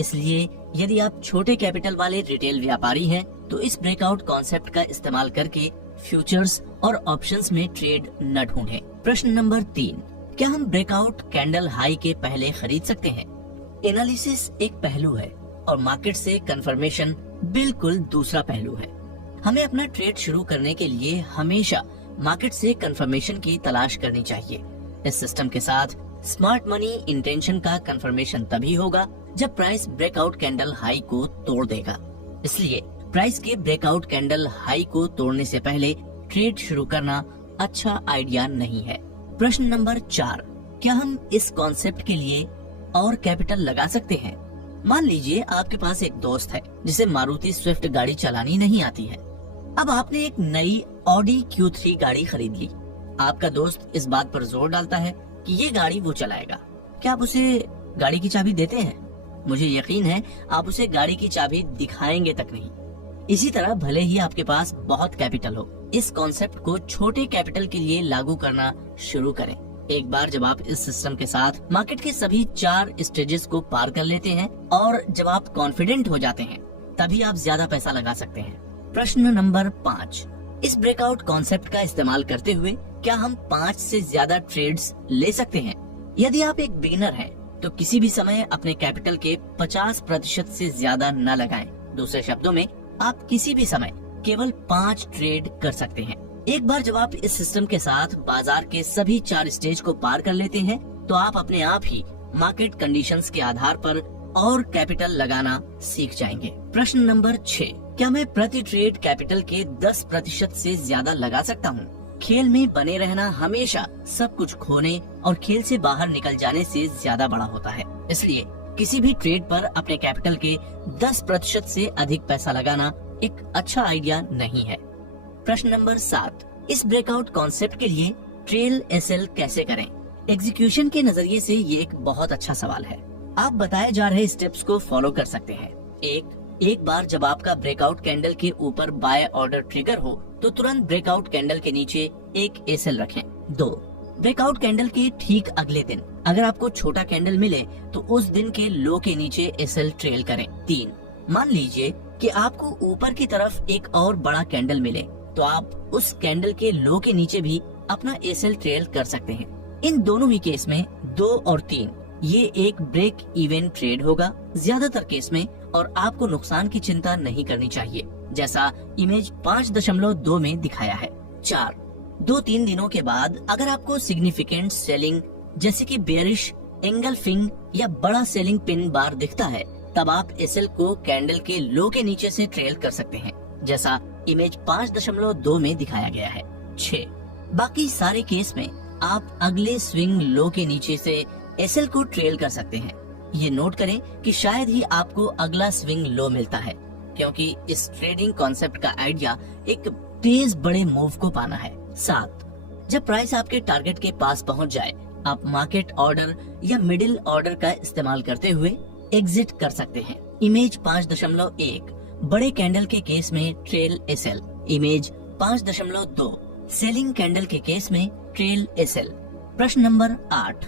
इसलिए यदि आप छोटे कैपिटल वाले रिटेल व्यापारी हैं, तो इस ब्रेकआउट कॉन्सेप्ट का इस्तेमाल करके फ्यूचर्स और ऑप्शंस में ट्रेड न ढूंढें। प्रश्न नंबर 3, क्या हम ब्रेकआउट कैंडल हाई के पहले खरीद सकते हैं? एनालिसिस एक पहलू है और मार्केट से कंफर्मेशन बिल्कुल दूसरा पहलू है। हमें अपना ट्रेड शुरू करने के लिए हमेशा मार्केट से कंफर्मेशन की तलाश करनी चाहिए। इस सिस्टम के साथ स्मार्ट मनी इंटेंशन का कंफर्मेशन तभी होगा जब प्राइस ब्रेकआउट कैंडल हाई को तोड़ देगा। इसलिए प्राइस के ब्रेकआउट कैंडल हाई को तोड़ने से पहले ट्रेड शुरू करना अच्छा आइडिया नहीं है। प्रश्न नंबर 4, क्या हम इस कॉन्सेप्ट के लिए और कैपिटल लगा सकते हैं? मान लीजिए आपके पास एक दोस्त है जिसे मारुति स्विफ्ट गाड़ी चलानी नहीं आती है। अब आपने एक नई ऑडी Q3 गाड़ी खरीद ली। आपका दोस्त इस बात पर जोर डालता है कि ये गाड़ी वो चलाएगा। क्या आप उसे गाड़ी की चाबी देते हैं? मुझे यकीन है आप उसे गाड़ी की चाबी दिखाएंगे तक नहीं। इसी तरह भले ही आपके पास बहुत कैपिटल हो, इस कॉन्सेप्ट को छोटे कैपिटल के लिए लागू करना शुरू करें। एक बार जब आप इस सिस्टम के साथ मार्केट के सभी 4 स्टेजेस को पार कर लेते हैं और जब आप कॉन्फिडेंट हो जाते हैं, तभी आप ज्यादा पैसा लगा सकते हैं। प्रश्न नंबर 5, इस ब्रेकआउट कॉन्सेप्ट का इस्तेमाल करते हुए क्या हम 5 से ज्यादा ट्रेड्स ले सकते हैं? यदि आप एक बिगिनर हैं, तो किसी भी समय अपने कैपिटल के 50% से ज्यादा न लगाएं। दूसरे शब्दों में, आप किसी भी समय केवल 5 ट्रेड कर सकते हैं। एक बार जब आप इस सिस्टम के साथ बाजार के सभी 4 स्टेज को पार कर लेते हैं, तो आप अपने आप ही मार्केट कंडीशंस के आधार पर और कैपिटल लगाना सीख जाएंगे। प्रश्न नंबर 6, क्या मैं प्रति ट्रेड कैपिटल के 10% से ज्यादा लगा सकता हूँ? खेल में बने रहना हमेशा सब कुछ खोने और खेल से बाहर निकल जाने से ज्यादा बड़ा होता है। इसलिए किसी भी ट्रेड पर अपने कैपिटल के 10% से अधिक पैसा लगाना एक अच्छा आइडिया नहीं है। प्रश्न नंबर 7, इस ब्रेकआउट कॉन्सेप्ट के लिए ट्रेल एसएल कैसे करें? एग्जीक्यूशन के नजरिए से ये एक बहुत अच्छा सवाल है। आप बताए जा रहे स्टेप्स को फॉलो कर सकते हैं। एक बार जब आपका ब्रेकआउट कैंडल के ऊपर बाय ऑर्डर ट्रिगर हो, तो तुरंत ब्रेकआउट कैंडल के नीचे एक एसएल रखें। 2, ब्रेकआउट कैंडल के ठीक अगले दिन अगर आपको छोटा कैंडल मिले, तो उस दिन के लो के नीचे एसएल ट्रेल करें। 3, मान लीजिए कि आपको ऊपर की तरफ एक और बड़ा कैंडल मिले, तो आप उस कैंडल के लो के नीचे भी अपना एसएल ट्रेल कर सकते हैं। इन दोनों ही केस में 2 और 3 ये एक ब्रेक इवन ट्रेड होगा ज्यादातर केस में, और आपको नुकसान की चिंता नहीं करनी चाहिए, जैसा इमेज 5.2 में दिखाया है। 4, 2-3 दिनों के बाद अगर आपको सिग्निफिकेंट सेलिंग जैसे कि बेरिश एंगल्फिंग या बड़ा सेलिंग पिन बार दिखता है, तब आप एसएल को कैंडल के लो के नीचे से ट्रेल कर सकते हैं, जैसा इमेज 5.2 में दिखाया गया है। 6, बाकी सारे केस में आप अगले स्विंग लो के नीचे से एसएल को ट्रेल कर सकते हैं। ये नोट करें कि शायद ही आपको अगला स्विंग लो मिलता है, क्योंकि इस ट्रेडिंग कॉन्सेप्ट का आइडिया एक तेज बड़े मूव को पाना है। 7, जब प्राइस आपके टारगेट के पास पहुंच जाए, आप मार्केट ऑर्डर या मिडिल ऑर्डर का इस्तेमाल करते हुए एग्जिट कर सकते हैं। इमेज 5.1 बड़े कैंडल के केस में trail SL, image 5.2 selling candle के केस में ट्रेल एसएल। प्रश्न नंबर 8,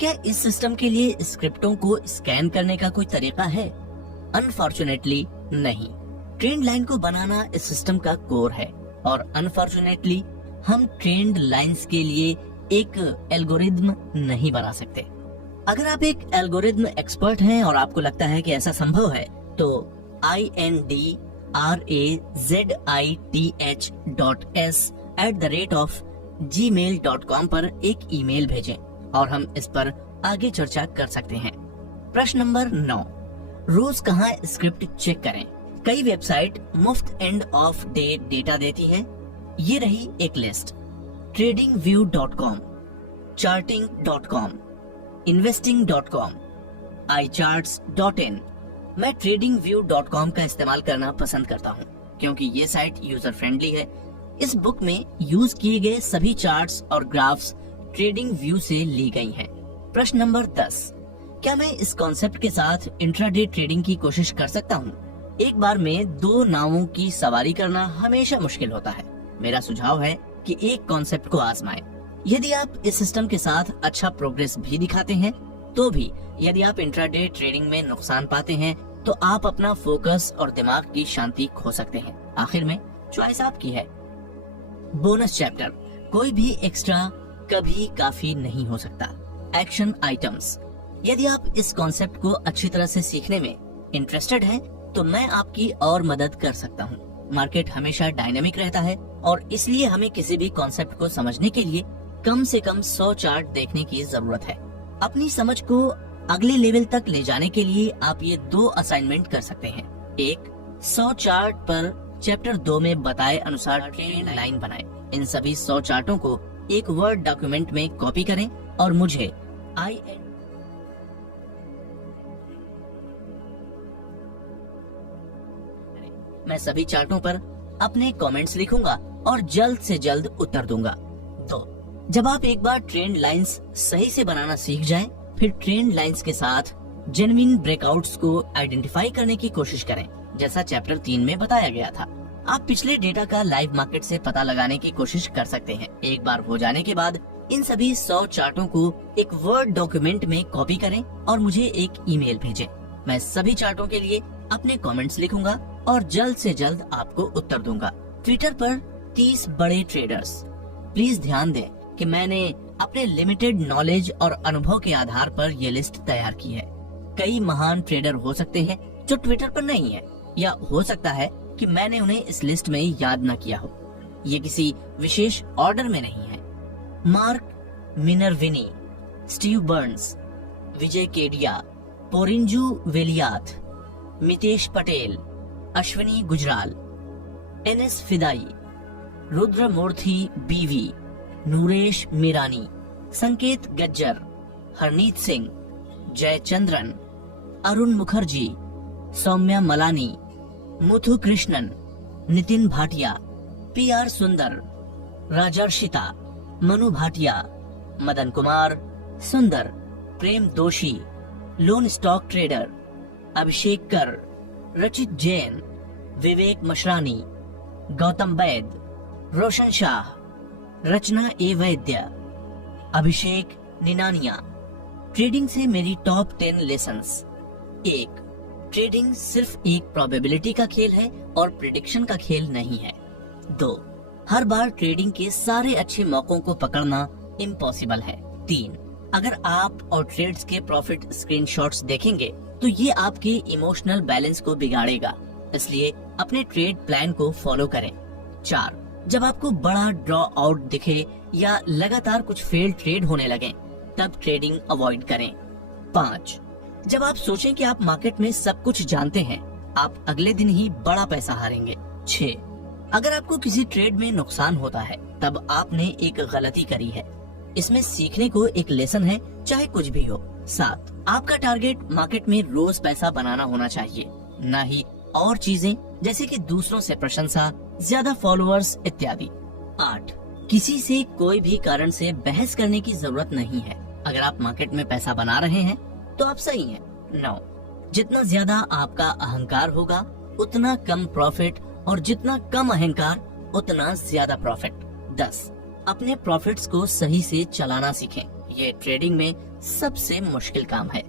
क्या इस सिस्टम के लिए स्क्रिप्टों को स्कैन करने का कोई तरीका है? अनफॉर्चुनेटली नहीं। ट्रेंड लाइन को बनाना इस सिस्टम का कोर है, और अनफॉर्चुनेटली हम ट्रेंड लाइंस के लिए एक एल्गोरिदम नहीं बना सकते। अगर आप एक एल्गोरिदम एक्सपर्ट हैं और आपको लगता है कि ऐसा संभव है, तो indrazith.s@gmail.com पर एक ईमेल भेजें और हम इस पर आगे चर्चा कर सकते हैं। प्रश्न नंबर 9, रोज कहाँ स्क्रिप्ट चेक करें? कई वेबसाइट मुफ्त एंड ऑफ डे डेटा देती हैं। ये रही एक list: tradingview.com, charting.com, investing.com, iCharts.in। मैं tradingview.com का इस्तेमाल करना पसंद करता हूँ, क्योंकि ये साइट यूजर फ्रेंडली है। इस बुक में यूज किए गए सभी चार्ट्स और ग्राफ्स ट्रेडिंग व्यू से ली गई हैं। प्रश्न नंबर 10, क्या मैं इस कॉन्सेप्ट के साथ इंट्राडे ट्रेडिंग की कोशिश कर सकता हूँ? एक बार में 2 नावों की सवारी करना हमेशा मुश्किल होता है। मेरा सुझाव है कि एक कॉन्सेप्ट को आजमाएं। यदि आप इस सिस्टम के साथ अच्छा प्रोग्रेस भी दिखाते हैं, तो भी यदि आप इंट्राडे ट्रेडिंग में नुकसान पाते हैं तो आप अपना फोकस और दिमाग की शांति खो सकते हैं। आखिर में चॉइस आपकी है। बोनस चैप्टर, कोई भी एक्स्ट्रा कभी काफी नहीं हो सकता। एक्शन आइटम्स, यदि आप इस कॉन्सेप्ट को अच्छी तरह से सीखने में इंटरेस्टेड हैं तो मैं आपकी और मदद कर सकता हूँ। मार्केट हमेशा डायनेमिक रहता है और इसलिए हमें किसी भी कॉन्सेप्ट को समझने के लिए कम से कम 100 चार्ट देखने की जरूरत है। अपनी समझ को अगले लेवल तक ले जाने के लिए आप ये 2 असाइनमेंट कर सकते हैं। एक, 100 चार्ट पर चैप्टर 2 में बताए अनुसार ट्रेंड लाइन बनाएं। इन सभी 100 चार्टों को एक वर्ड डॉक्यूमेंट में कॉपी करें और मुझे मैं सभी चार्टों पर अपने कमेंट्स लिखूंगा और जल्द से जल्द उत्तर दूंगा। तो जब आप एक बार ट्रेंड लाइंस सही से बनाना सीख जाएं, फिर ट्रेंड लाइंस के साथ जेन्युइन ब्रेकआउट्स को आइडेंटिफाई करने की कोशिश करें, जैसा चैप्टर 3 में बताया गया था। आप पिछले डेटा का लाइव मार्केट से पता लगाने की कोशिश कर सकते हैं। एक बार हो जाने के बाद इन सभी 100 चार्टों को एक वर्ड डॉक्यूमेंट में कॉपी करें और मुझे एक ईमेल भेजें। मैं सभी चार्टों के लिए अपने कमेंट्स लिखूंगा और जल्द से जल्द आपको उत्तर दूंगा। ट्विटर पर 30 बड़े ट्रेडर्स, प्लीज ध्यान दें कि मैंने अपने लिमिटेड नॉलेज और अनुभव के आधार पर ये लिस्ट तैयार की है। कई महान ट्रेडर हो सकते हैं जो ट्विटर पर नहीं है, या हो सकता है कि मैंने उन्हें इस लिस्ट में याद न किया हो। ये किसी विशेष ऑर्डर में नहीं है। मार्क मिनरविनी, स्टीव बर्न्स, विजय केडिया, पोरिंजू वेलियाथ, मितेश पटेल, अश्विनी गुजराल, एनएस फिदाई, रुद्र मूर्ति बीवी, नूरेश मीरानी, संकेत गज्जर, हरनीत सिंह, जयचंद्रन, अरुण मुखर्जी, सौम्या मलानी, मुथु कृष्णन, नितिन भाटिया, पीआर सुंदर, राजर्षिता, मनु भाटिया, मदन कुमार, सुंदर, प्रेम दोषी, लोन स्टॉक ट्रेडर, अभिषेक कर, रचित जैन, विवेक मशरानी, गौतम वैद, रोशन शाह, रचना ए वैद्य, अभिषेक निनानिया। ट्रेडिंग से मेरी टॉप 10 लेसन्स। 1. ट्रेडिंग सिर्फ एक प्रोबेबिलिटी का खेल है और प्रिडिक्शन का खेल नहीं है। 2. हर बार ट्रेडिंग के सारे अच्छे मौकों को पकड़ना इम्पॉसिबल है। 3. अगर आप और ट्रेड्स के प्रॉफिट स्क्रीनशॉट्स देखेंगे तो ये आपके इमोशनल बैलेंस को बिगाड़ेगा, इसलिए अपने ट्रेड प्लान को फॉलो करें। 4. जब आपको बड़ा ड्रॉ आउट दिखे या लगातार कुछ फेल ट्रेड होने लगे तब ट्रेडिंग अवॉइड करें। 5. जब आप सोचें कि आप मार्केट में सब कुछ जानते हैं, आप अगले दिन ही बड़ा पैसा हारेंगे। 6. अगर आपको किसी ट्रेड में नुकसान होता है तब आपने एक गलती करी है। इसमें सीखने को एक लेसन है, चाहे कुछ भी हो। 7. आपका टारगेट मार्केट में रोज पैसा बनाना होना चाहिए, न ही और चीजें जैसे कि दूसरों से प्रशंसा, ज्यादा फॉलोअर्स इत्यादि। 8. किसी से कोई भी कारण से बहस करने की जरूरत नहीं है। अगर आप मार्केट में पैसा बना रहे हैं तो आप सही हैं। 9. जितना ज्यादा आपका अहंकार होगा उतना कम प्रॉफिट, और जितना कम अहंकार उतना ज्यादा प्रॉफिट। 10. अपने प्रॉफिट्स को सही से चलाना सीखें। ये ट्रेडिंग में सबसे मुश्किल काम है।